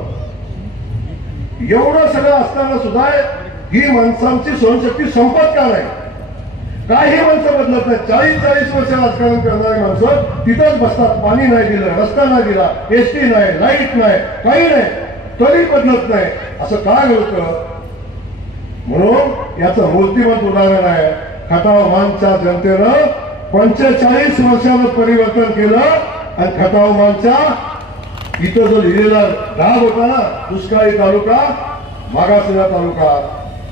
एवढं सगळं असताना सुद्धा ही माणसांची सहनशक्ती संपत का नाही? काही माणसं बदलत नाही. 40-40 वर्ष राजकारण करणारी माणसं तिथंच बसतात. पाणी नाही दिलं, रस्ता नाही दिला, एसटी नाही, लाईट नाही, काही नाही, तरी बदलत नाही. असं काय होतं? म्हणून याचं मूर्तिमंत उदाहरण आहे. खटाव मानच्या जनतेनं 45 वर्षानं परिवर्तन केलं. आणि खटाव मानच्या इथं जो लिहिलेला गाव होता ना, दुष्काळी तालुका, मागासलेला तालुका,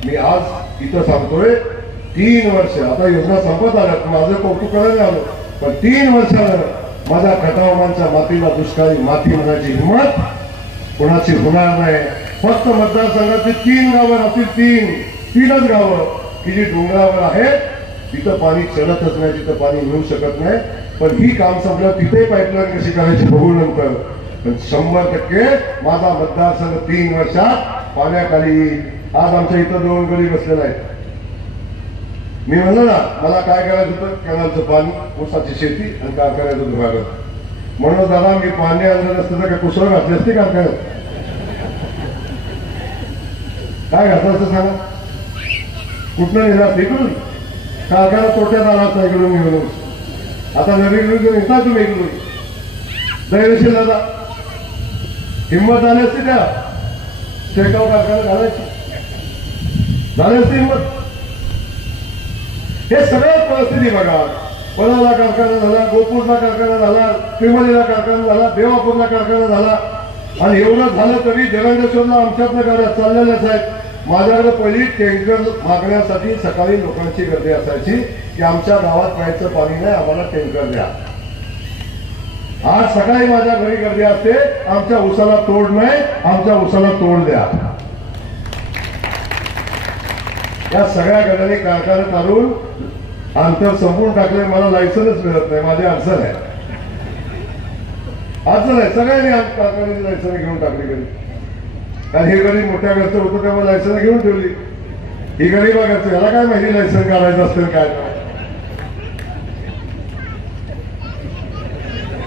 मी आज इथं सांगतोय 3 वर्ष, आता योजना संपत आल्यात, माझं कौतुक करायला आलो, पण 3 वर्षानं माझ्या खटाव मानच्या मातीला दुष्काळी माती म्हणायची हिंमत कोणाची होणार नाही. फक्त मतदारसंघाची 3 गावं राहतील, 3च गावं की जी डोंगरावर आहेत, तिथं पाणी चलतच नाही, तिथं पाणी मिळू शकत नाही. पण ही काम संपलं, तिथे पाईपलाईन कशी करायची बघू नंतर. पण 100% माझा मतदारसंघ 3 वर्षात पाण्याखाली येईल. आज आमच्या इथं 2 गडी बसलेला आहे. मी म्हणलं ना, मला काय करायचं होतं, कॅनलचं पाणी, ऊसाची शेती आणि काय करायचं होतं भागात. म्हणून दादा मी पाणी आणलं नसतं तर काय कुसळ घातली असते का? काय घातलं असतं सांगा? कुठनं नेणार? इकडून कारखाना तोट्यात आला असता, इकडून निघून. आता नवीन येता तुम्ही इकडून दैवशील दादा, हिंमत झाली असते त्या शेकाव कारखाना घालायची, झाली असते हिंमत. हे सगळ्या परिस्थिती बघा. पलाला कारखाना झाला, गोपूरला कारखाना झाला, श्रीमलीला कारखाना झाला, देवापूरला कारखाना झाला. आणि एवढं झालं तरी जगंडेश्वरला आमच्यातनं गाड्या चाललेल्याच आहेत. माझ्याकडे पहिली टँकर मागण्यासाठी सकाळी लोकांची गर्दी असायची की आमच्या गावात प्यायचं पाणी नाही, आम्हाला टँकर द्या. आज सकाळी माझ्या घरी गर्दी असते, आमच्या उसाला तोड नाही, आमच्या उसाला तोड द्या. या सगळ्या गटाने कारखाना काढून अंतर संपून टाकले. मला लायसन्स मिळत नाही, माझी अडचण आहे. सगळ्यांनी कारखान्याची लायसन्स घेऊन टाकली घरी. कारण हे गरीब मोठ्या घरचं होतं तेव्हा लायसन्स घेऊन ठेवली. ही गरीबा घरचं, याला काय माहिती लायसन्स काढायचं असतं काय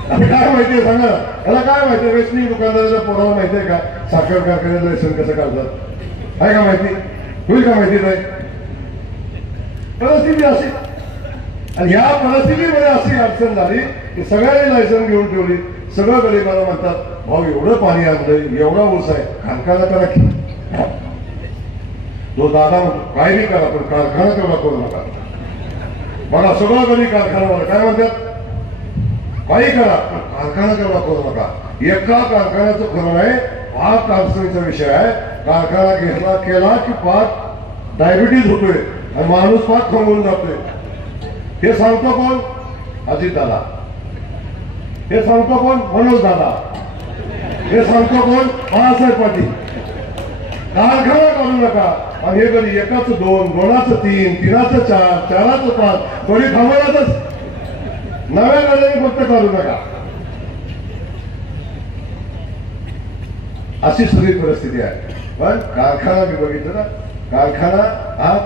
काय माहितीये सांगा, याला काय माहितीये? रेशनिंग दुकानदाराच्या पोराला माहितीये का साखर कारखान्यात लायसन्स कसं काढतात? आहे का माहिती? होईल का माहिती नाही? परिस्थिती अशी, आणि ह्या परिस्थितीमध्ये अशी अडचण झाली की सगळ्यांनी लायसन्स घेऊन ठेवली. सगळं गरीबाला म्हणतात भाऊ एवढं पाणी आणलंय, एवढा ऊस आहे, कारखाना करा की. जो दादा म्हणतो काय नाही करा पण कारखाना तेवढा करू नका. बघा सगळं गरीब कारखाना काय म्हणतात, काही करा पण कारखाना तेवढा करू नका. एका कारखान्याचं खरं नाही, पाक अडचणीचा विषय आहे. कारखाना घेतला केला की पाक डायबिटीज होतोय आणि माणूस पाक थांबून जातोय. हे सांगतो कोण? अजित दादा. हे सांगतो कोण? मनोज दादा. हे सांगतो कोण? बाळासाहेब पाटील. कारखाना काढू नका. आणि हे गडी एकाच दोन, दोनाचं तीन, तीनाचं चार, चाराचं पाच, गडी थांबवण्यातच नव्या गाड्याने फक्त काढू नका. अशी सगळी परिस्थिती आहे. पण कारखाना मी बघितलं ना, कारखाना हा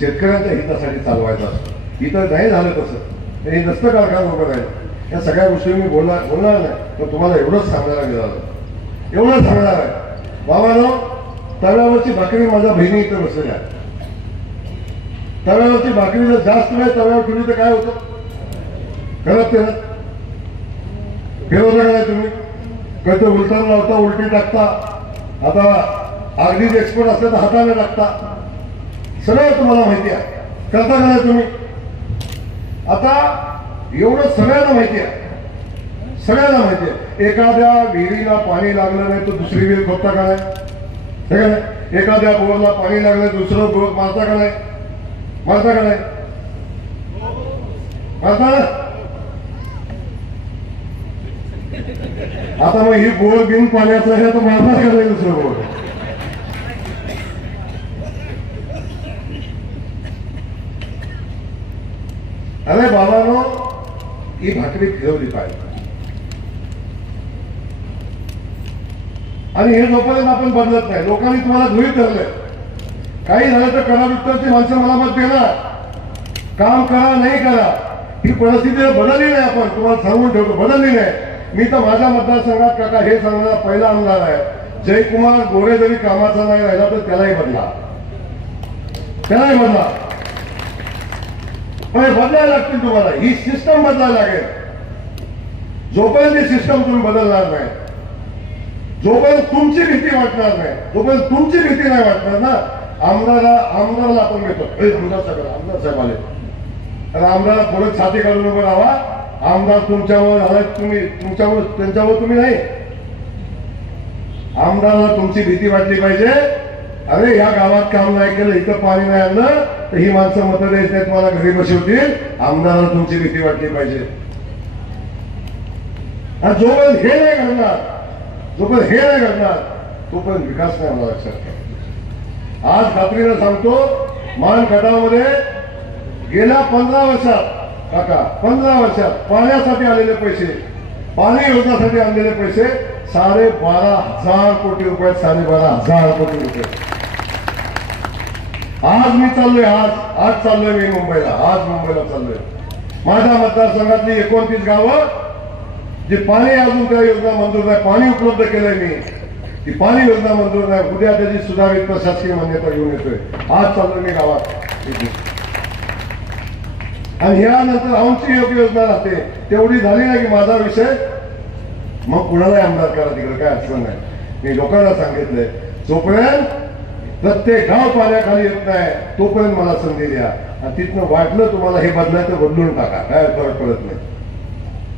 शेतकऱ्यांच्या हितासाठी चालवायचा असतो. इथं नाही झालं तसं, हे नसतं कारखाना उभं राहिलं. या सगळ्या गोष्टी मी बोलणार नाही, पण तुम्हाला एवढंच सांगणार आहे, एवढंच सांगणार आहे. बाबांनो, तव्यावरची भाकरी माझ्या बहिणी इथं बसलेल्या आहेत. तव्यावरची भाकरी जर जास्त वेळ तव्यावर ठेवली तर काय होतं? करत ते ना फिरवलं काय तुम्ही? कधी उलटानं लावता, उलटी टाकता. आता अगदीच एक्सपर्ट असले तर हाताने टाकता. सगळं तुम्हाला माहिती आहे. करता का नाही तुम्ही? आता एवढं सगळ्यांना माहिती आहे, सगळ्यांना माहिती आहे. एखाद्या विहिरीला पाणी लागलं नाही तर दुसरी विहीर खोदता का नाही? हे का नाही? एखाद्या बोरला पाणी लागलं दुसरं बोर मारता का नाही? मारता का नाही? मारता ना? आता मग ही बोर बिन पाण्याचं आहे तर मारणार का नाही दुसरं बोर? अरे बाबांनो, ही भाकरी फिरवली पाहिजे. आणि हे जोपर्यंत आपण बदलत नाही, लोकांनी तुम्हाला गृहीत धरलंय. काही झालं तर करा, उत्तरची माणसं मला मत देणार. काम करा नाही करा, ही परिस्थिती बदलली नाही. आपण तुम्हाला सांगून ठेवतो, बदलली नाही. मी तर माझ्या मतदारसंघात काका हे सांगणारा पहिला आमदार आहे. जयकुमार गोरे जरी कामाचा नाही राहिला तर त्यालाही बदला, त्यालाही बदला. पण बदलायला लागतील तुम्हाला. ही सिस्टम बदलायला लागेल. जोपर्यंत ही सिस्टम तुम्ही बदलणार नाही, जोपर्यंत तुमची भीती वाटणार नाही, जोपर्यंत तुमची भीती नाही वाटणार ना, आमदाराला आपण घेतो. आमदार साहेब आले तर आमदार थोडं छाती काढून उभं राहा. आमदार तुमच्यावर आलाय, तुम्ही तुमच्यावर त्यांच्यावर तुम्ही नाही. आमदाराला तुमची भीती वाटली पाहिजे. अरे या गावात काम नाही केलं, इथं पाणी नाही आणलं तर ही माणसं मतं द्यायची नाहीत, मला घरी बसवतील. आमदाराला तुमची भीती वाटली पाहिजे. आणि जोपर्यंत हे नाही घडणार, जोपर्यंत हे नाही घडणार, तोपर्यंत विकास नाही होणार. लक्षात ठेवा. आज खात्रीनं सांगतो, मान खटावमध्ये गेल्या 15 वर्षात काका 15 वर्षात पाण्यासाठी आलेले पैसे, पाणी योजनासाठी आणलेले पैसे 12,500 कोटी रुपये. 12,500 कोटी रुपये. आज मी चाललोय, आज चाललोय मी मुंबईला. आज मुंबईला चाललोय. माझ्या मतदारसंघातली 29 गावं जे पाणी अजून त्या योजना मंजूर नाही, पाणी उपलब्ध केलंय मी, ती पाणी योजना मंजूर नाही. उद्या त्याची सुधारित प्रशासकीय मान्यता घेऊन येतोय. आज चाललोय मी गावात. आणि ह्यानंतर आमची योग्य योजना राहते. तेवढी झाली नाही की माझा विषय मग कुणालाही आमदार करा, तिकडे काय अडचण नाही. मी लोकांना सांगितलंय, जोपर्यंत प्रत्येक गाव पाण्याखाली येत नाही तोपर्यंत मला संधी द्या. आणि तिथनं वाटलं तुम्हाला हे बदलायचं, बदलून टाका, काय फरक पडत नाही.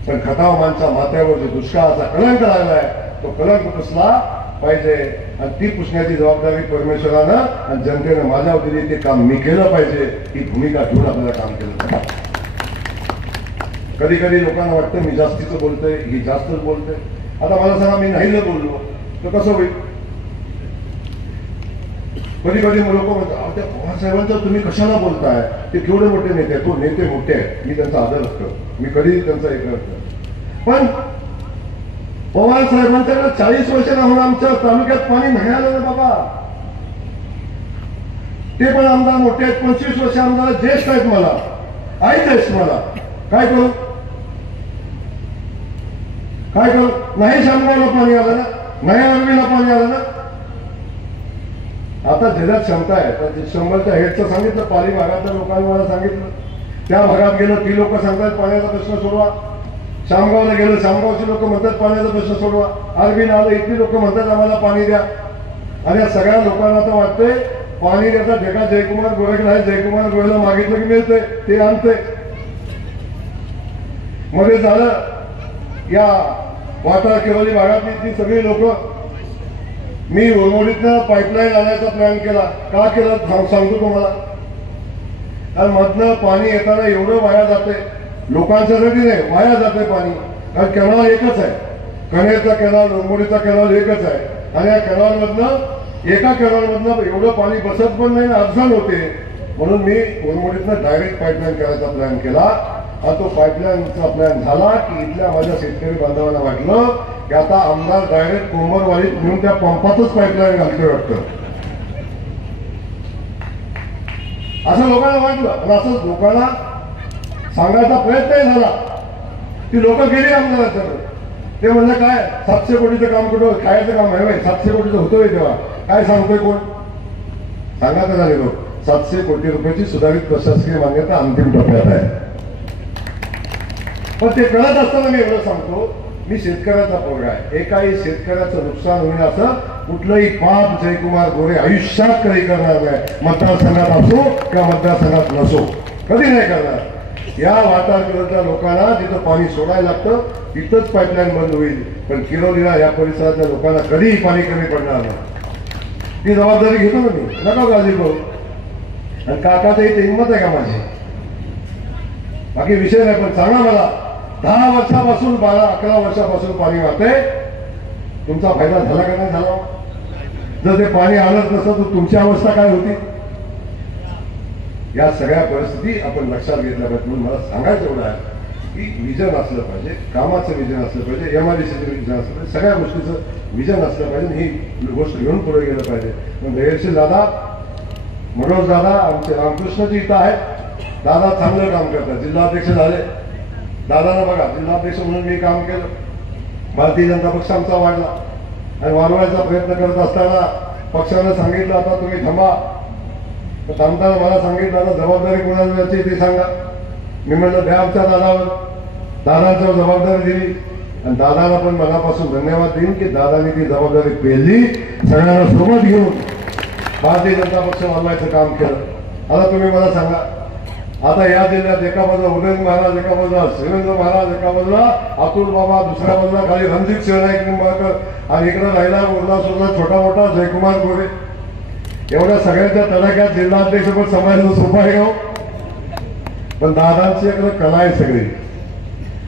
पण खटाव माणसा माथ्यावर जो दुष्काळाचा कलंक लागलाय तो कलंक पुसला पाहिजे आणि ती पुसण्याची जबाबदारी परमेश्वरानं आणि जनतेनं माझ्यावर दिली. ते काम मी केलं पाहिजे ही भूमिका घेऊन आपल्याला काम केलं पाहिजे. कधी कधी लोकांना वाटतं मी जास्तीचं बोलतोय, ही जास्तच बोलते. आता मला सांगा मी नाही जर बोललो तर कसं होईल? कधी कधी लोक म्हणतात त्या पवार साहेबांचं तुम्ही कशाला बोलताय, ते केवढे मोठे नेते आहेत. तो नेते मोठे आहेत, मी त्यांचा आदर करतो, मी कधी त्यांचा एक करतो. पण पवार साहेबांच्याकडे 40 वर्ष राहून आमच्या तालुक्यात पाणी नाही आलं ना बाबा. ते पण आमदार मोठे आहेत, 25 वर्ष आमदार ज्येष्ठ आहेत, मला आहेच मला. काय करू नाही शामगावला पाणी आलं ना, नाही आर्वीला पाणी आलं ना. आता ज्याच्यात क्षमता आहे, 100च्या हेडचं सांगितलं, पाली भागातल्या लोकांनी मला सांगितलं, त्या भागात गेलं ती लोक सांगतात पाण्याचा प्रश्न सोडवा. शामगावला गेलं, शामगावची लोक म्हणतात पाण्याचा प्रश्न सोडवा. आर्वीला आलं, इथली लोक म्हणतात आम्हाला पाणी द्या. आणि या सगळ्या लोकांना तर वाटतंय पाणी द्यायचा ठेका जयकुमार गोरेला आहे, जयकुमार गोरेला मागितलं की मिळतंय, ते आणतंय. मध्ये झालं या वाटा केवली भागातली ती सगळी लोक, मी उरमोडीतनं पाईपलाईन आणायचा प्लॅन केला. का केला सांगतो तुम्हाला. कारण मधनं पाणी येताना एवढं वाया जाते, लोकांच्यासाठी नाही वाया जाते पाणी. कारण कॅनॉल एकच आहे, कणेरचा कॅनॉल, उरमोडीचा कॅनॉल एकच आहे. आणि या कॅनॉलमधनं एका कॅनॉलमधनं एवढं पाणी बसत पण नाही, अडचण होते. म्हणून मी उरमोडीतनं डायरेक्ट पाईपलाईन करायचा प्लॅन केला. आणि तो पाईपलाईनचा प्लॅन झाला की इथल्या माझ्या शेतकरी बांधवांना वाटलं की आता आमदार डायरेक्ट कोंबरवाडीत नेऊन त्या पंपातच पाईपलाईन घालतोय वाटतं, असं लोकांना वाटलं. आणि असं लोकांना सांगायचा प्रयत्नही झाला. ती लोक गेली आमदाराच्याकडे. ते म्हणलं काय 700 कोटीचं काम कुठं, खायचं काम आहे 700 कोटीचं होतोय तेव्हा काय सांगतोय कोण सांगायचं झाले लोक. 700 कोटी रुपयाची सुधारित प्रशासकीय मान्यता अंतिम टप्प्यात आहे. पण ते कळत असताना मी एवढं सांगतो, मी शेतकऱ्याचा पोरगा आहे. एकाही शेतकऱ्याचं नुकसान होईल असं कुठलंही पाप जयकुमार गोरे आयुष्यात कधी करणार नाही. मतदारसंघात असो किंवा मतदारसंघात नसो, कधी नाही करणार. या वाटारकरच्या लोकांना जिथं पाणी सोडायला लागतं तिथंच पाईपलाईन बंद होईल. पण किरोलीला या परिसरातल्या लोकांना कधीही पाणी कमी पडणार नाही. ती जबाबदारी घेतो ना मी, नका काळजी करू. आणि काकाचं इथे हिंमत आहे का माझी, बाकी विषय नाही. पण सांगा मला 10 वर्षापासून 12-11 वर्षापासून पाणी वाहतंय, तुमचा फायदा झाला का नाही झाला? जर ते पाणी आलंच नसतं तर तुमची अवस्था काय होती? या सगळ्या परिस्थिती आपण लक्षात घेतल्या पाहिजे. म्हणून मला सांगायचं एवढं आहे की विजन असलं पाहिजे, कामाचं विजन असलं पाहिजे, MIDCचं विजन असलं पाहिजे, सगळ्या गोष्टीचं विजन असलं पाहिजे. ही गोष्ट घेऊन पुढे गेलं पाहिजे. पण धैर्यशील दादा, मनोज दादा, आमचे रामकृष्णजी इथं आहेत. दादा चांगलं काम करतात, जिल्हाध्यक्ष झाले. दादाला बघा, जिल्हाध्यक्ष म्हणून मी काम केलं, भारतीय जनता पक्ष आमचा वाढला. आणि वाढवायचा प्रयत्न करत असताना पक्षानं सांगितलं आता तुम्ही थांबा. थांबताना मला सांगितलं आता जबाबदारी कोणाला द्यायची ते सांगा. मी म्हटलं द्या आमच्या दादावर. दादांच्यावर जबाबदारी दिली आणि दादाला पण मनापासून धन्यवाद देईन की दादाने ती जबाबदारी पेलली, सगळ्यांना सोबत घेऊन भारतीय जनता पक्ष वाढवायचं काम केलं. आता तुम्ही मला सांगा, आता या जिल्ह्यात एका बाजूला उदयन महाराज, एका बाजूला शिवेंद्र महाराज, एका बाजूला अतुल बाबा, दुसऱ्या बाजूला खाली रणजित शिवनायक निंबाळकर आणि इकडे राहिला उरला सुरला छोटा मोठा जयकुमार गोरे. एवढ्या सगळ्यांच्या तडाख्यात जिल्हाध्यक्ष पण सांभाळायचं सोपं आहे का? पण दादांची इकडे कला आहे सगळी,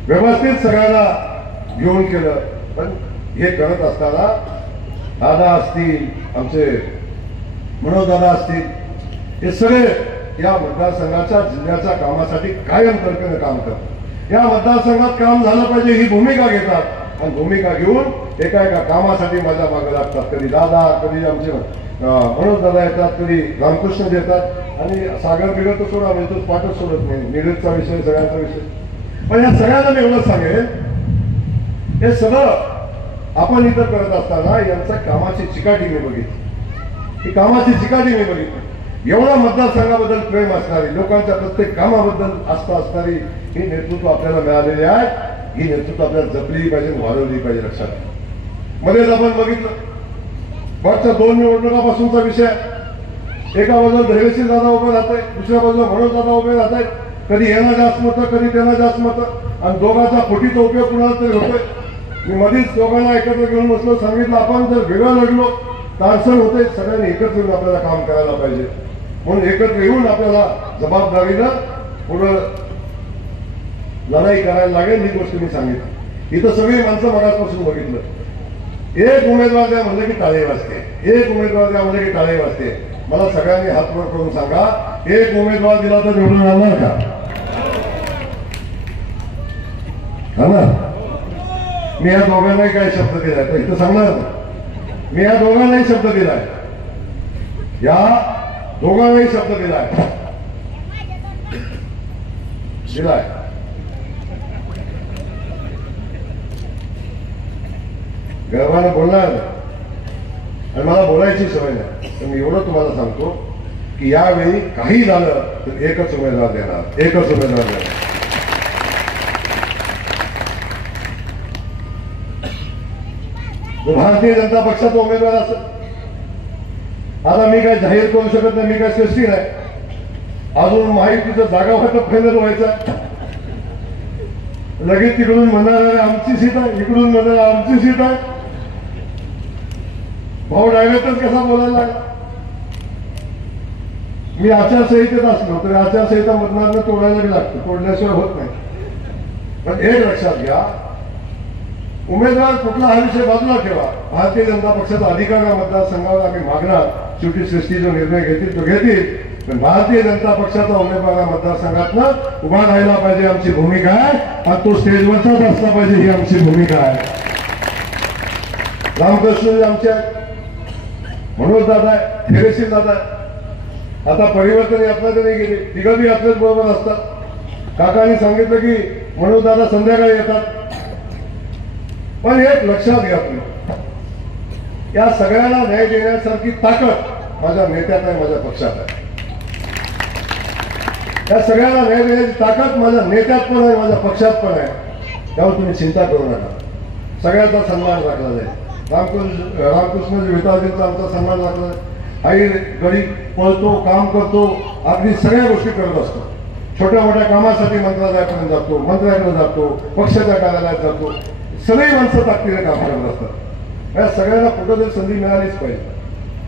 व्यवस्थित सगळ्यांना घेऊन केलं. पण हे करत असताना दादा असतील, आमचे मनोज दादा असतील, हे सगळे या मतदारसंघाच्या जिल्ह्याच्या कामासाठी कायम तर्कनं काम करतात. या मतदारसंघात काम झालं पाहिजे ही भूमिका घेतात आणि भूमिका घेऊन एका एका कामासाठी माझ्या मागे लागतात. कधी दादा, कधी आमचे मनोज दादा येतात, कधी रामकृष्ण येतात. आणि सागर बिगर तर सोडा, म्हणजे तो पाठच सोडत नाही, निरजचा विषय, सगळ्यांचा विषय. पण या सगळ्यांना मी एवढं सांगेन, हे सगळं आपण इथं करत असताना यांच्या कामाची चिकाटी मी बघितली. ही कामाची चिकाटी मी बघितली. एवढा मतदारसंघाबद्दल प्रेम असणारी, लोकांच्या प्रत्येक कामाबद्दल आस्था असणारी ही नेतृत्व आपल्याला मिळालेली आहे. ही नेतृत्व आपल्याला जपली पाहिजे, वाढवली पाहिजे. लक्षात मध्येच आपण बघितलं मागच्या 2 निवडणुकापासूनचा विषय. एका बाजूला धैर्यशील दादा उभे राहत आहे, दुसऱ्या बाजूला मनोज दादा उभे राहत आहेत. कधी यांना जास्त मतं, कधी त्यांना जास्त मतं, आणि दोघांचा फुटीचा उपयोग कुणाला तरी होतोय. मी मध्येच दोघांना एकत्र घेऊन बसलो, सांगितलं आपण जर वेगळं लढलो तर अडचण होते, सगळ्यांनी एकत्र येऊन आपल्याला काम करायला पाहिजे. म्हणून एकत्र येऊन आपल्याला जबाबदारीनं पुढं लढाई करायला लागेल, ही गोष्ट मी सांगितली. इथं सगळी माणसं मगासपासून बघितलं, एक उमेदवार द्या म्हणलं की टाळे वाजते, एक उमेदवार द्या म्हणलं की टाळे वाजते. मला सगळ्यांनी हात वर करून सांगा, एक उमेदवार दिला तर निवडून आणणार का? हा ना? मी या दोघांनाही काय शब्द दिलाय तर इथं सांगणार, मी या दोघांनाही शब्द दिलाय, या दोघांनाही शब्द दिलाय. गर्वानं बोलणार आणि मला बोलायची सवय नाही, तर मी एवढं तुम्हाला सांगतो की यावेळी काही झालं तर एकच उमेदवार देणार, एकच उमेदवार देणार. भारतीय जनता पक्षाचा उमेदवार असेल, आता मी काय जाहीर करू शकत नाही, मी काय श्रेष्ठी नाही. अजून माहितीचं जागा वाटप फायनल व्हायचा, लगेच तिकडून म्हणणार आमची सीट आहे, इकडून म्हणणार आमची सीट आहे. भाऊ डायरेक्टच कसा बोलायला लागला. मी आचारसंहितेत असलो तरी आचारसंहिता मतदारांना तोडायला लागतं, तोडल्याशिवाय होत नाही. पण एक लक्षात घ्या, उमेदवार कुठला हा विषय बाजूला ठेवा, भारतीय जनता पक्षाचा अधिकार या मतदारसंघावर आम्ही मागणार. शेवटी सृष्टी जो निर्णय घेतील तो घेतील, पण भारतीय जनता पक्षाचा उमेदवार या मतदारसंघातनं उभा राहायला पाहिजे, आमची भूमिका आहे. आणि तो स्टेजवरचाच असला पाहिजे, ही आमची भूमिका आहे. रामकृष्ण आमचे आहेत, मनोज दादा आहे, थेरेसी दादा आहे. आता परिवर्तन यात्रा तरी गेली, तिघं बी आपल्याच बरोबर असतात. काकांनी सांगितलं की मनोज दादा संध्याकाळी येतात. पण एक लक्षात घ्या, या सगळ्यांना न्याय देण्यासारखी ताकद माझ्या नेत्यात आहे, माझ्या पक्षात आहे. या सगळ्यांना न्याय देण्याची ताकद माझ्या नेत्यात पण आहे, माझ्या पक्षात पण आहे. त्यावर तुम्ही चिंता करू नका, सगळ्यांचा सन्मान राखला जाईल. रामकृष्ण विताजींचा आमचा सन्मान राखला जाईल. आई गडी पळतो, काम करतो, अगदी सगळ्या गोष्टी करत असतो. छोट्या मोठ्या कामासाठी मंत्रालयापर्यंत जातो, मंत्र्याकडे जातो, पक्षाच्या कार्यालयात जातो. सगळी माणसं ताकदीने काम करत असतात. या सगळ्यांना कुठं तरी संधी मिळालीच पाहिजे,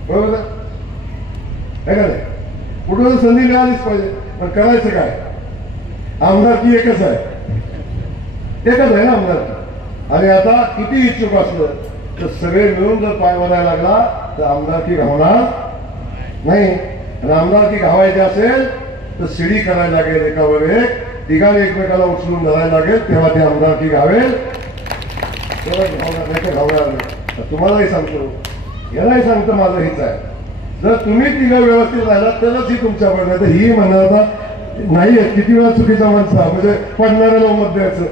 बरोबर आहे का नाही? कुठं तरी संधी मिळालीच पाहिजे. पण करायचं काय? आमदारकी एकच आहे, एकच आहे ना आमदारकी. आणि आता किती इच्छुक असलं तर सगळे मिळून जर पाय वाढायला लागला तर आमदारकी घावणार नाही. आणि आमदारकी घावायची असेल तर शिडी करायला लागेल, एकावर एक, तिघांनी एकमेकाला उचलून धरायला लागेल, तेव्हा ती आमदारकी घावेल. घावणार नाही. तुम्हालाही सांगतो, यालाही सांगतो, माझं हीच आहे. जर तुम्ही तिघं व्यवस्थित राहिला तरच ही तुमच्यावर नाही तर ही म्हणणार नाही. किती वेळा चुकीचा माणसा म्हणजे पडणाऱ्याला मत द्यायचं,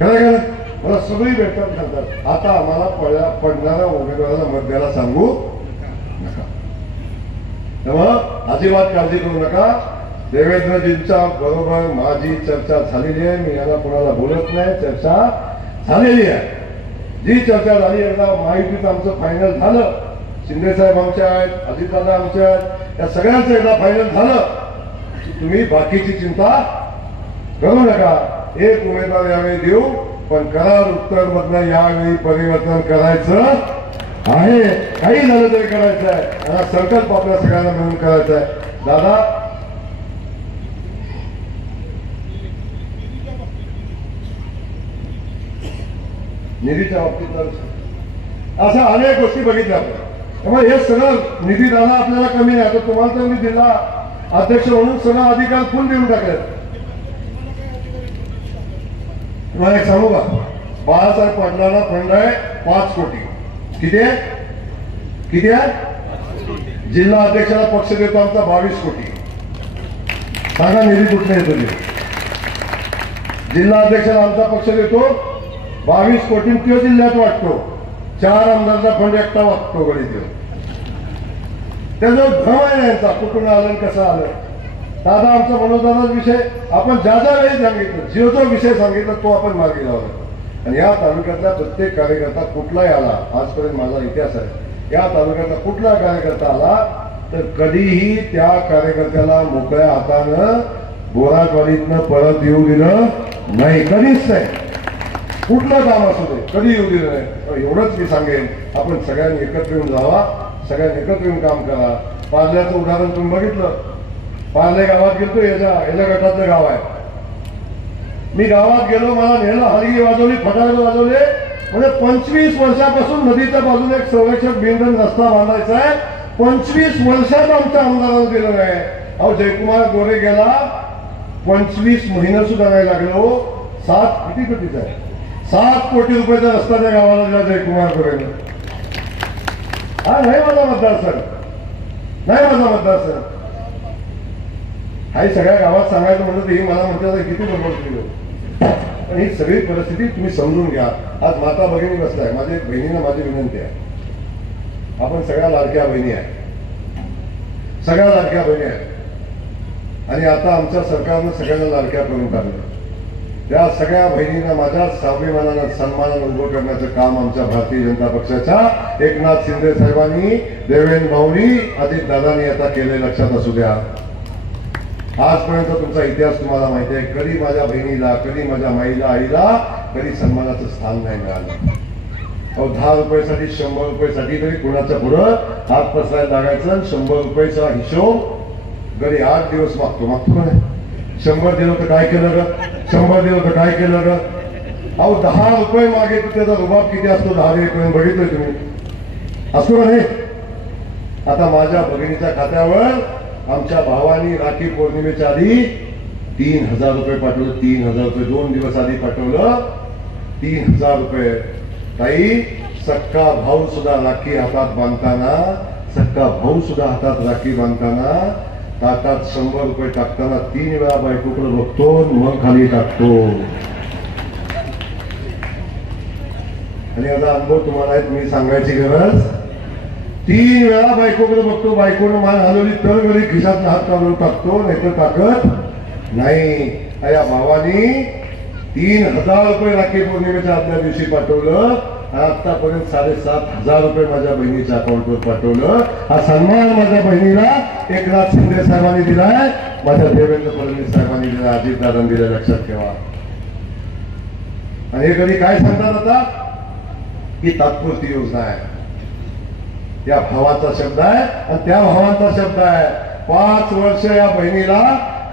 खरं का? मला सगळी भेटतात सांगतात. आता आम्हाला पडणाऱ्या उमेदवाराला मत द्यायला सांगू नका. तेव्हा अजिबात काळजी करू नका. देवेंद्रजींच्या बरोबर माझी चर्चा झालेली आहे, मी याला कोणाला बोलत नाही, चर्चा झालेली आहे. जी चर्चा झाली, एकदा माहितीचं आमचं फायनल झालं, शिंदे साहेब आमच्या आहेत, अजितदादा आमच्या आहेत, या सगळ्यांचं एकदा फायनल झालं, तुम्ही बाकीची चिंता करू नका. एक उमेदवार यावेळी देऊ, पण करार उत्तर मधनं यावेळी परिवर्तन करायचं आहे. काही झालं तरी करायचं आहे. हा संकल्प आपल्या सगळ्यांना मिळून करायचा आहे. दादा, निधीच्या बाबतीत अशा अनेक गोष्टी बघितल्या आपण. त्यामुळे हे सगळं निधी दाना आपल्याला कमी आहे. आता तुम्हाला तर मी जिल्हा अध्यक्ष म्हणून सगळं अधिकार फुल देऊन टाकले. तुम्हाला एक सांगू का, बाळासाहेब पाटलांना फंड आहे 5 कोटी. किती आहे? किती आहे? जिल्हा अध्यक्षाला पक्ष देतो आमचा 22 कोटी. सांगा निधी कुठले येतो ते? जिल्हा अध्यक्षाला आमचा पक्ष देतो 22 कोटी. तो जिल्ह्यात वाटतो. 4 आमदारांचा फंड एकटा वाटतो गडी देऊ. त्याचा भ्रम आहे यांचा, कुठून आलं कसं आलं. दादा आमचा मनोदानाचा विषय आपण ज्या ज्या वेळी सांगितलं, जो विषय सांगितला तो आपण मार्गी लावला. आणि या तालुक्यातला प्रत्येक कार्यकर्ता कुठलाही आला, आजपर्यंत माझा इतिहास आहे, या तालुक्यातला कुठला कार्यकर्ता आला तर कधीही त्या कार्यकर्त्याला मोकळ्या हातानं बोराटवाडीतनं परत येऊ दिलं नाही, कधीच नाही. कुठलं काम असू दे, कधी येऊ दिलं नाही. एवढंच मी सांगेन, आपण सगळ्यांनी एकत्र येऊन जावा, सगळ्यांनी एकत्र येऊन काम करा. पार्ल्याचं उदाहरण तुम्ही बघितलं. पार्ले गावात गेलो, याच्या गटातलं गाव आहे. मी गावात गेलो, मला नेलं, हलगी वाजवली, फटाके वाजवले. म्हणजे 25 वर्षापासून नदीच्या बाजूने एक संरक्षक बिंदन रस्ता बांधायचा आहे. 25 वर्षात आमच्या आमदारांना दिलं नाही. अहो जयकुमार गोरे गेला, 25 महिने सुद्धा नाही लागलो. 7 किती कोटीचा आहे, 7 कोटी रुपयाचा रस्ता त्या गावाला दिला जयकुमार गोरेने. हा नाही माझा मतदारसंघ, नाही माझा मतदारसंघ. हाही सगळ्या गावात सांगायचं म्हणलं तर ही मला म्हणतात किती बरोबर केलं. पण ही सगळी परिस्थिती तुम्ही समजून घ्या. आज माता भगिनी बसलाय, माझ्या बहिणीला माझी विनंती आहे, आपण सगळ्या लाडक्या बहिणी आहे, सगळ्या लाडक्या बहिणी आहे. आणि आता आमच्या सरकारनं सगळ्यांना लाडक्या करून काढलं. त्या सगळ्या बहिणींना माझ्या स्वाभिमानानं सन्मानानं उभं करण्याचं काम आमच्या भारतीय जनता पक्षाच्या एकनाथ शिंदे साहेबांनी, देवेंद्र भाऊंनी, अजित दादांनी आता केले. लक्षात असू द्या. आजपर्यंत तुमचा इतिहास तुम्हाला माहिती आहे. कधी माझ्या बहिणीला, कधी माझ्या माईला, आईला कधी सन्मानाचं स्थान नाही मिळालं. अहो 10 रुपयासाठी, 100 रुपयासाठी तरी कुणाच्या पुढं हात पसरायला लागायचं. 100 रुपयाचा हिशोब घरी 8 दिवस मागतो का नाही. 100 दिलं तर काय केलं ग, 100 दिलं तर काय केलं ग. अहो 10 रुपये मागे त्याचा रुबाब किती असतो, 10 रुपये बघितलंय तुम्ही, असतो का नाही. आता माझ्या भगिनीच्या खात्यावर आमच्या भावानी राखी पौर्णिमेच्या आधी 3000 रुपये पाठवलं. 3000 रुपये 2 दिवस आधी पाठवलं. 3000 रुपये. ताई, सक्का भाऊ सुद्धा राखी हातात बांधताना, सक्का भाऊ सुद्धा हातात राखी बांधताना ताटात 100 रुपये टाकताना 3 वेळा बायकोकडे बघतो, मग खाली टाकतो. आणि याचा अनुभव तुम्हाला मी सांगायची गरज. 3 वेळा बायकोकडे बघतो, बायकोनं मान हलवली तर घरी खिशात हात काढून टाकतो, नाहीतर टाकत नाही. या भावानी 3000 रुपये राखी पौर्णिमेच्या आदल्या दिवशी पाठवलं. आतापर्यंत 7500 रुपये माझ्या बहिणीच्या अकाउंटवर पाठवलं. हा सन्मान माझ्या बहिणीला एकनाथ शिंदे साहेबांनी दिलाय, माझ्या देवेंद्र फडणवीस साहेबांनी दिला, अजितदादांनी दिला. लक्षात ठेवा. आणि हे कधी काय सांगतात आता, ही तात्पुरती योजना आहे. या भावाचा शब्द आहे आणि त्या भावांचा शब्द आहे. 5 वर्ष या बहिणीला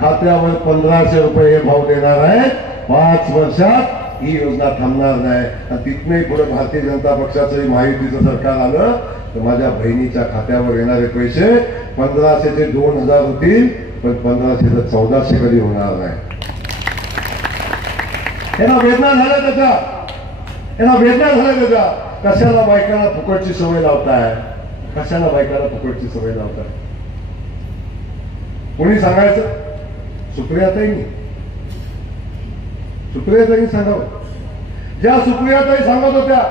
खात्यावर 1500 रुपये हे भाव देणार आहे. 5 वर्षात ही योजना थांबणार नाही. आणि तिथनंही पुढे भारतीय जनता पक्षाचं महायुतीचं सरकार आलं तर माझ्या बहिणीच्या खात्यावर येणारे पैसे 1500 ते 2000 होतील, पण 1500 ते 1400 कधी होणार नाही. यांना वेदना झाल्या त्याच्या, यांना वेदना झाल्या त्याच्या. कशाला बायकांना फुकटची सवय लावताय, कशाला बायकाला फुकटची सवय लावताय. कोणी सांगायचं, सुप्रियाताईंनी, सुप्रियाताई सांगावं. ज्या सुप्रियाताई सांगत होत्या,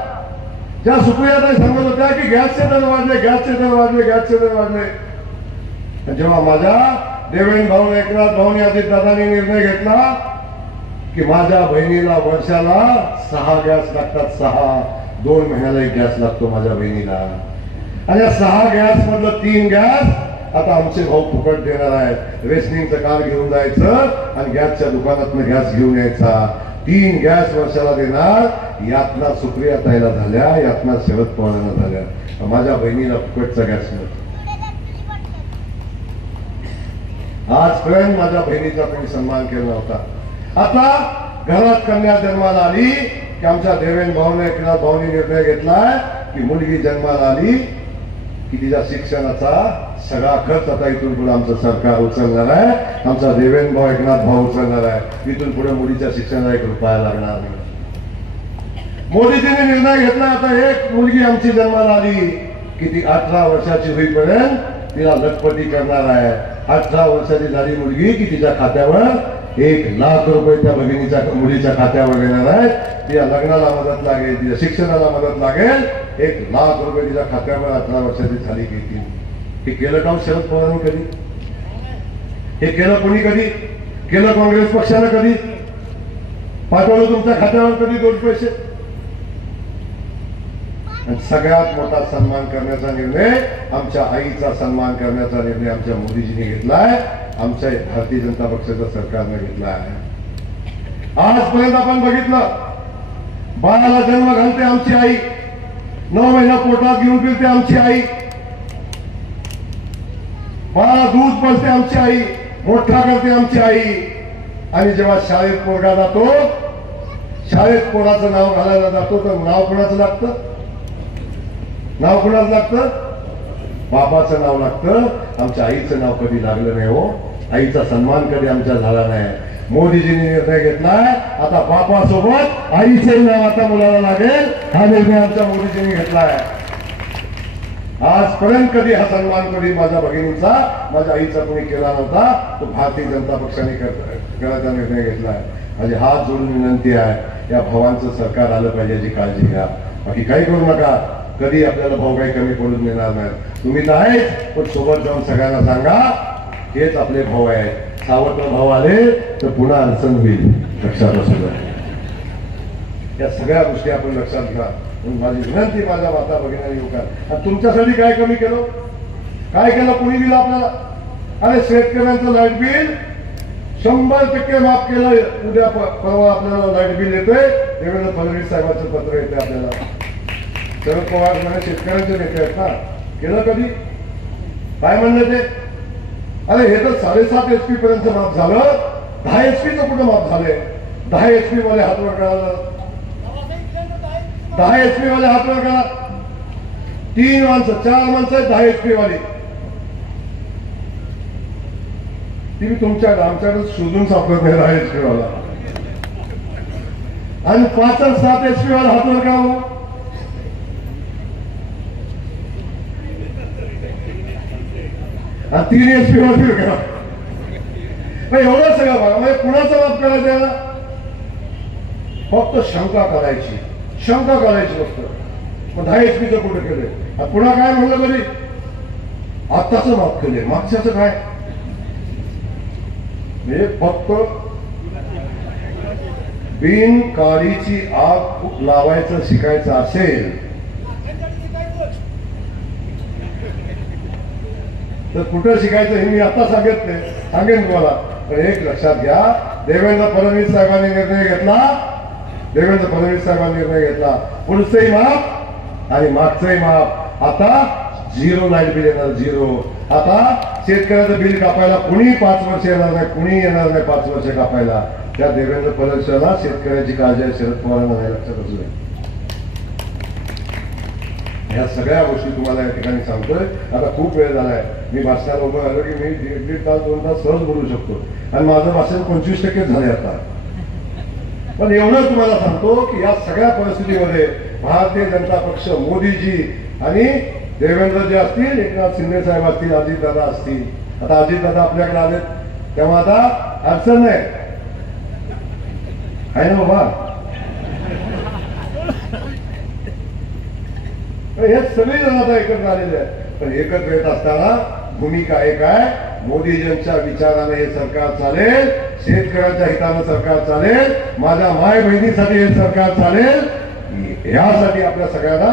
ज्या सुप्रियाताई सांगत होत्या की गॅसचे दर वाढले, गॅसचे दर वाढले, गॅसचे दर वाढले. जेव्हा माझ्या देवेंद्र भाऊ, एकनाथ भाऊनी, अजित दादांनी निर्णय घेतला की माझ्या बहिणीला वर्षाला 6 गॅस लागतात, 6, 2 महिन्याला 1 गॅस लागतो माझ्या बहिणीला. आणि या 6 गॅस मधलं 3 गॅस आता आमचे भाऊ फुकट देणार आहेत. रेशनिंगचं कार्ड घेऊन जायचं आणि गॅसच्या दुकानातनं गॅस घेऊन यायचा. 3 गॅस वर्षाला देणार. यातना सुप्रियाताईला झाल्या, यातना शरद पवारांना झाल्या. माझ्या बहिणीला फुकटचा गॅस मिळतो. आजपर्यंत माझ्या बहिणीचा कोणी सन्मान केला नव्हता. आता घरात कन्या जन्माला आली की आमच्या देवेंद्र भाऊने, एकनाथ भाऊनी निर्णय घेतलाय की मुलगी जन्माला आली की तिच्या शिक्षणाचा सगळा खर्च आता इथून पुढे आमचं सरकार उचलणार आहे. आमचा देवेंद्र भाऊ, एकनाथ भाऊ उचलणार आहे. इथून पुढे मुलीच्या शिक्षणाला 1 रुपया लागणार नाही. मोदीजींनी निर्णय घेतला, आता एक मुलगी आमची जन्माला आली की ती 18 वर्षाची होईपर्यंत तिला लखपती करणार आहे. 18 वर्षाची झाली मुलगी की तिच्या खात्यावर 1 लाख रुपये त्या भगिनीच्या, मुलीच्या खात्यावर येणार आहेत. तिच्या लग्नाला मदत लागेल, तिच्या शिक्षणाला मदत लागेल. 1 लाख रुपये तिच्या खात्यावर 18 वर्षाची झाली घेतील. हे केलं का शरद पवारांनी कधी? हे केलं कोणी कधी? केलं काँग्रेस पक्षानं कधी? पाठवलं तुमच्या खात्यावर कधी 2 पैसे? सगळ्यात मोठा सन्मान करण्याचा निर्णय, आमच्या आईचा सन्मान करण्याचा निर्णय आमच्या मोदीजींनी घेतलाय, आमच्या भारतीय जनता पक्षाच्या सरकारने घेतला आहे. आजपर्यंत आपण बघितलं बाळाला जन्म घालते आमची आई, 9 महिना पोटात घेऊन फिरते आमची आई, बाळाला दूध पाजते आमची आई, मोठा करते आमची आई. आणि जेव्हा शाळेत पोरगा जातो, शाळेत पोराचं नाव घालायला जातो, तर नाव कोणाचं लागतं? नाव कोणाचं लागतं? बाबाचं नाव लागतं. आमच्या आईचं नाव कधी लागलं नाही हो. आईचा सन्मान कधी आमच्या झाला नाही. मोदीजींनी निर्णय घेतलाय, आता बापासोबत आईचे नाव आता मुलाला लागेल. हा निर्णय आमच्या मोदीजींनी घेतलाय. आजपर्यंत कधी हा सन्मान कधी माझ्या भगिनीचा, माझ्या आईचा कोणी केला नव्हता. तो भारतीय जनता पक्षाने करायचा निर्णय घेतलाय. माझी हात जोडून विनंती आहे, या भावांचं सरकार आलं पाहिजे याची काळजी घ्या. बाकी काही करू नका. कधी आपल्याला भाऊ काही कमी पडून देणार नाही. तुम्ही तर आहेच, पण सोबत जाऊन सगळ्यांना सांगा हेच आपले भाऊ आहेत. सावत्र भाऊ आले तर पुन्हा अडचण होईल. लक्षात असू द्या. या सगळ्या गोष्टी आपण लक्षात घ्या. माझी विनंती माझ्या माता भगिनी युवकांना, तुमच्यासाठी काय कमी केलं? काय केलं? कुणी दिलं आपल्याला? अरे शेतकऱ्यांचं लाईट बिल 100% माफ केलं. उद्या परवा आपल्याला लाईट बिल येतोय. देवेंद्र फडणवीस साहेबांचं पत्र येते आपल्याला. शरद पवार म्हणे शेतकऱ्यांचे नेते आहेत ना. केलं कधी? काय म्हणलं ते? अरे हे तर 7.5 HP पर्यंत माफ झालं. 10 HP कुठं माफ झालंय? 10 HP वाले हातवर कळालं. 10 HP वाले हातवर करा. 3 माणसं 4 माणसं आहेत 10 HP वाली. ती तुमच्याकडे आमच्याकडे शोधून सापडत नाही 10 HP वाला. आणि 5-7 HP वाला हातवर का हो? आणि 3 HP वाली करा. एवढं सगळं बघा. म्हणजे कुणाचा माफ करायचा याला? फक्त शंका करायची, शंका करायची फक्त. मग 10 HP कुठे केले? पुन्हा काय म्हणलं कधी? आत्ताच माफ केले, मागच्याच काय? हे फक्त बिनकाळीची आग लावायचं शिकायचं असेल तर कुठं शिकायचं हे मी आता सांगेन तुम्हाला. पण एक लक्षात घ्या, देवेंद्र फडणवीस साहेबांनी निर्णय घेतला. देवेंद्र फडणवीस साहेबांनी निर्णय घेतला. पुढचंही माफ आणि मागचंही माफ. आता 0 लाईट बिल येणार, 0. आता शेतकऱ्याचं बिल कापायला कुणी 5 वर्ष येणार नाही, कुणी येणार नाही 5 वर्ष कापायला. त्या देवेंद्र फडणवीसला शेतकऱ्याची काळजी आहे, शरद पवारांना नाही. लक्षात असू दे. ह्या सगळ्या गोष्टी तुम्हाला या ठिकाणी सांगतोय. आता खूप वेळ झालाय. मी भाषणाला उभं राहिलो की मी 1.5 तास 2 तास सहज बोलू शकतो. आणि माझं भाषण 25% झालंय आता. पण एवढं तुम्हाला सांगतो की या सगळ्या परिस्थितीमध्ये भारतीय जनता पक्ष, मोदीजी आणि देवेंद्र जे असतील, एकनाथ शिंदे साहेब असतील, अजितदादा असतील. आता अजितदादा आपल्याकडे आलेत तेव्हा आता अडचण नाही आहे ना बाबा. हे सगळे जण आता एकत्र आलेले आहेत. पण एकत्र येत असताना भूमिका एक आहे. मोदीजींच्या विचाराने हे सरकार चालेल, शेतकऱ्यांच्या हितानं सरकार चालेल, माझ्या माय बहिणीसाठी हे सरकार चालेल. यासाठी आपल्या सगळ्यांना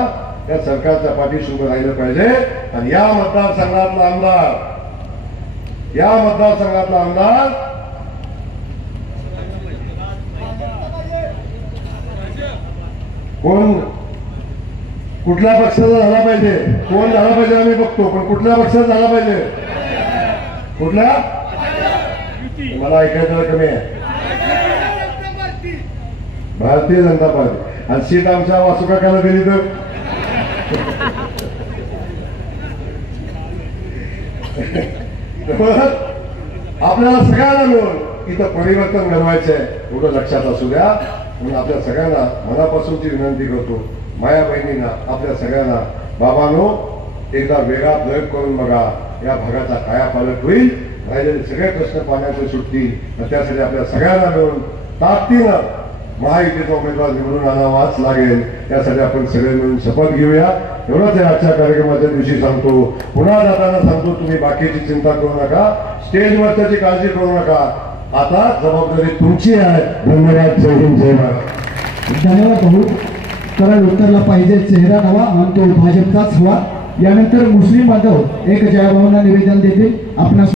या सरकारच्या पाठीशी उभं राहिलं पाहिजे. आणि या मतदारसंघातला आमदार कोण, कुठल्या पक्षाचा झाला पाहिजे, कोण झाला पाहिजे आम्ही बघतो. पण कुठल्या पक्षाचा झाला पाहिजे? कुठल्या? मला ऐकायचं कमी आहे. भारतीय जनता पार्टी. आणि सीट आमच्या वासुकाकाला दिली तर आपल्याला सगळ्यांना मिळून इथं परिवर्तन घडवायचंय. एवढं लक्षात असू द्या. म्हणून आपल्या सगळ्यांना मनापासूनची विनंती करतो, माया बहिणींना, आपल्या सगळ्यांना, बाबांनो एकदा वेगळा प्रयोग करून बघा. या भागाचा कायापालट होईल. राहिलेले सगळे प्रश्न पाण्याचे सुटतील. त्यासाठी आपल्या सगळ्यांना मिळून ताकदीनं महायुतीचा उमेदवार निवडून आणावाच लागेल. त्यासाठी आपण सगळे मिळून शपथ घेऊया. एवढंच आजच्या कार्यक्रमाच्या दिवशी सांगतो. पुन्हा जाताना सांगतो, तुम्ही बाकीची चिंता करू नका, स्टेजवरची काळजी करू नका. आता जबाबदारी तुमची आहे. धन्यवाद. जय हिंद, जय महाराष्ट्र. धन्यवाद भाऊ. कारण उत्तरला पाहिजे चेहरा नवा आणि तो भाजपचाच हवा. यानंतर मुस्लिम बांधव एक जयभावना निवेदन देतील. आपणास